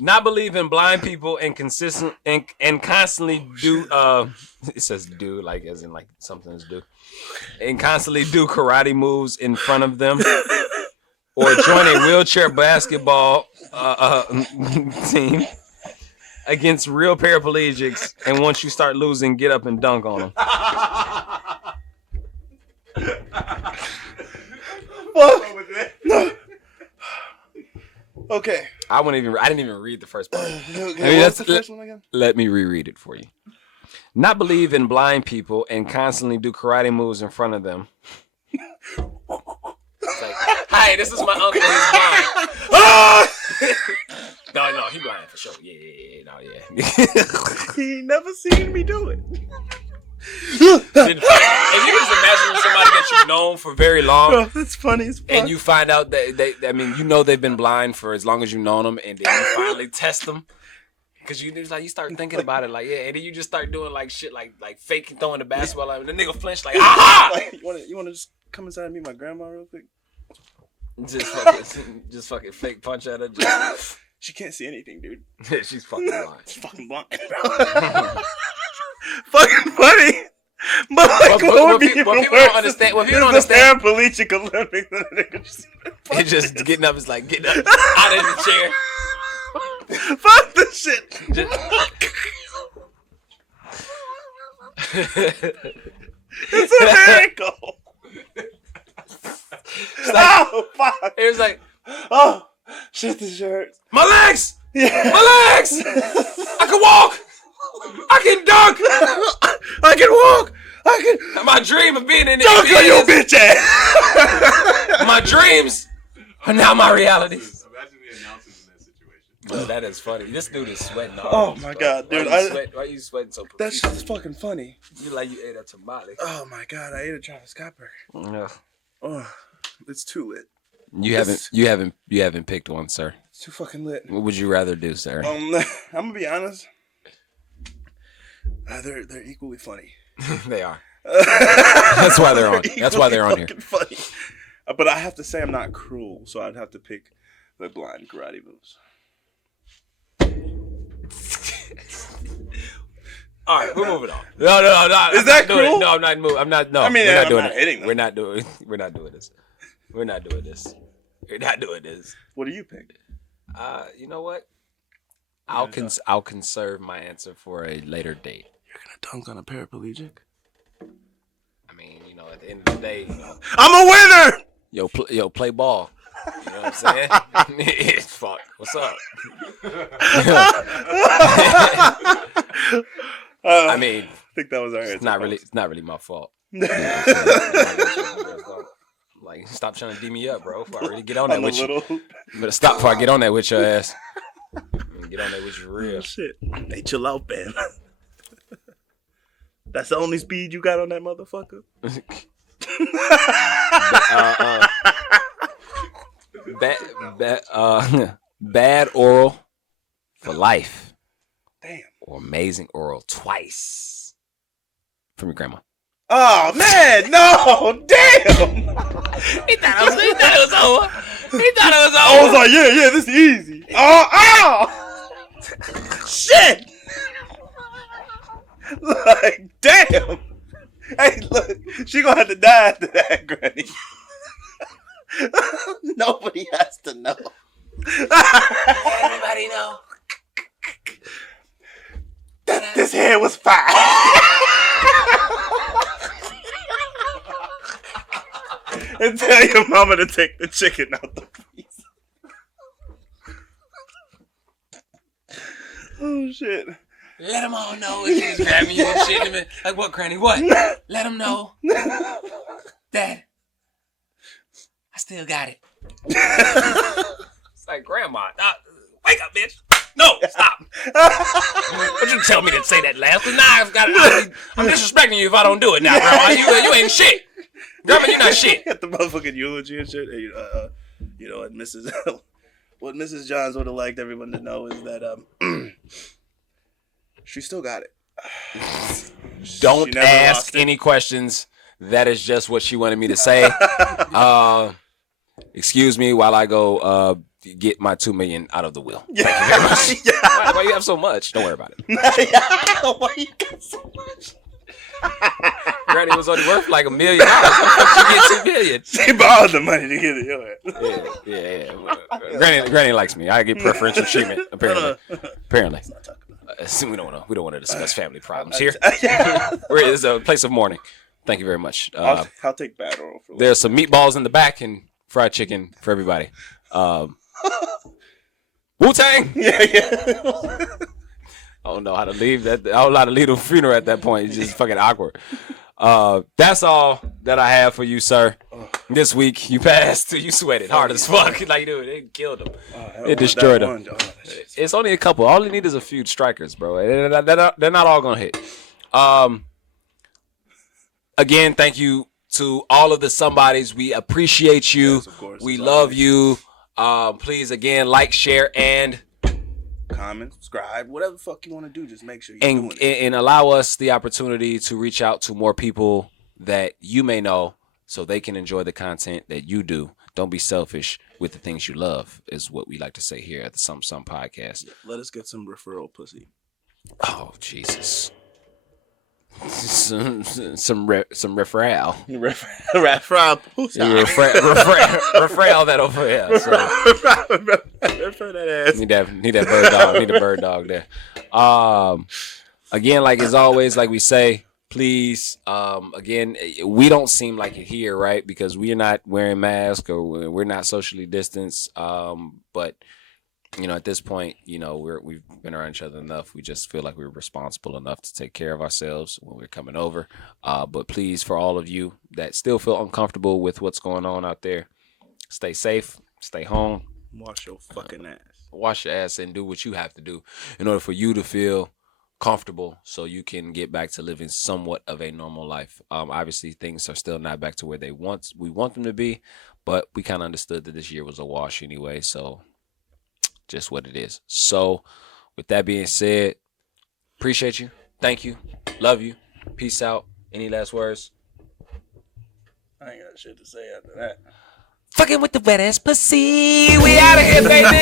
Not believing blind people and constantly do. It says do like as in like something is do. And constantly do karate moves in front of them, or join a wheelchair basketball team against real paraplegics, and once you start losing, get up and dunk on them. No. Okay. I didn't even read the first part. What's the first one again? Let me reread it for you. Not believe in blind people and constantly do karate moves in front of them. It's like, hi, this is my uncle. He's blind. No, he blind for sure. Yeah. He never seen me do it. If you just imagine somebody that you've known for very long, Bro, that's funny as fuck. and you find out that they've been blind for as long as you've known them, and then you finally test them. Cause you start thinking about it like and then you just start doing like shit like faking throwing the basketball and the nigga flinch like Like, you wanna just come inside and meet my grandma real quick? Just fucking fake punch at her. She can't see anything, dude. She's fucking blind. She's fucking blind. Fucking funny. But like, what people don't understand, paraplegic Olympics. It's just getting up. It's like getting up out of the chair. Fuck this shit. It's a miracle. Oh fuck! It was like, oh shit, this hurts. My legs. Yeah. My legs. I can walk. I can dunk. I can walk. I can. My dream of being in the Dunk on your bitch ass. My dreams are now my reality. Imagine the announcers in that situation. Bro, that is funny. This dude is sweating. Oh my god, dude! Why are you sweating so? That shit's fucking funny. You like you ate a tamale. Oh my god, I ate a Travis Scott burger. No. Oh, it's too lit. You haven't picked one, sir. It's too fucking lit. What would you rather do, sir? I'm gonna be honest. They're equally funny. They are. That's why they're on. That's why they're on here. Funny. But I have to say I'm not cruel, so I'd have to pick the blind karate moves. All right, we're moving on. No. Is that cruel? No, I'm not moving. I'm not. No, I mean, we're not I'm doing not it. hitting them. We're not doing this. We're not doing this. What do you pick? You know what? I'll conserve my answer for a later date. You're gonna dunk on a paraplegic? I mean, at the end of the day, I'm a winner. Yo, play ball. You know what I'm saying? Fuck. What's up? I mean, I think that was our answer. it's not really my fault. Like, stop trying to D me up, bro. Before I really get on that with you. You better stop before I get on that with your ass. Get on that with you for real. Oh, shit. Hey, chill out, man. That's the only speed you got on that motherfucker? Bad oral for life. Damn. Or amazing oral twice. From your grandma. Oh, man. No. Damn. He thought it was over. I was like, yeah, this is easy. Oh. Shit. Like, damn. Hey, look, she gonna have to die after that, Granny. Nobody has to know. Everybody know. This hair was fine. And tell your mama to take the chicken out the freezer. Oh, shit. Let them all know if he's grabbing you and shit. Like, what, Granny? What? Let them know. Dad, I still got it. It's like, Grandma, wake up, bitch. No, stop. Don't you tell me to say that last. Cause now I'm disrespecting you if I don't do it now, Grandma. You ain't shit. Grandma, you not shit. Got the motherfucking eulogy and shit. You know, and what Mrs. Johns would have liked everyone to know is that she still got it. Don't ask any questions. That is just what she wanted me to say. Excuse me while I go get my $2 million out of the will. Yeah. Thank you very much. Yeah. Why you have so much? Don't worry about it. Why you got so much? Granny was only worth like $1 million. How the fuck she get $2 million? She borrowed the money to get it. Yeah. Granny likes me. I get preferential treatment. Apparently. We don't want to discuss family problems here. It's a place of mourning. Thank you very much. I'll take bad oral for there's some meatballs in the back and fried chicken for everybody. Wu-Tang. Yeah. I don't know how to leave that. I don't know how to leave the funeral at that point. It's just fucking awkward. That's all that I have for you, sir. This week, you passed. You sweated hard as fuck. Like, dude, it killed him. It destroyed him. It's only a couple. All you need is a few strikers, bro. They're not all gonna hit. Again, thank you to all of the somebodies. We appreciate you. Yes, of course, we love you. Please, again, like, share, and comment, subscribe, whatever the fuck you want to do. Just make sure you're doing it. And allow us the opportunity to reach out to more people that you may know so they can enjoy the content that you do. Don't be selfish with the things you love is what we like to say here at the Some Podcast. Let us get some referral pussy. Oh, Jesus. some referral. Referral pussy. Referral that over here. So. Refer that ass. Need that bird dog. Need a bird dog there. Again, like as always, like we say, please. Again, we don't seem like it here, right? Because we're not wearing masks or we're not socially distanced. But you know, at this point, you know, we've been around each other enough. We just feel like we're responsible enough to take care of ourselves when we're coming over. But please, for all of you that still feel uncomfortable with what's going on out there, stay safe, stay home. Wash your fucking ass. Wash your ass and do what you have to do in order for you to feel comfortable so you can get back to living somewhat of a normal life. Obviously, things are still not back to where we want them to be, but we kind of understood that this year was a wash anyway, so just what it is. So with that being said, appreciate you. Thank you. Love you. Peace out. Any last words? I ain't got shit to say after that. Fucking with the wet ass pussy. We out of here, baby.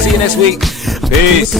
See you next week. Peace.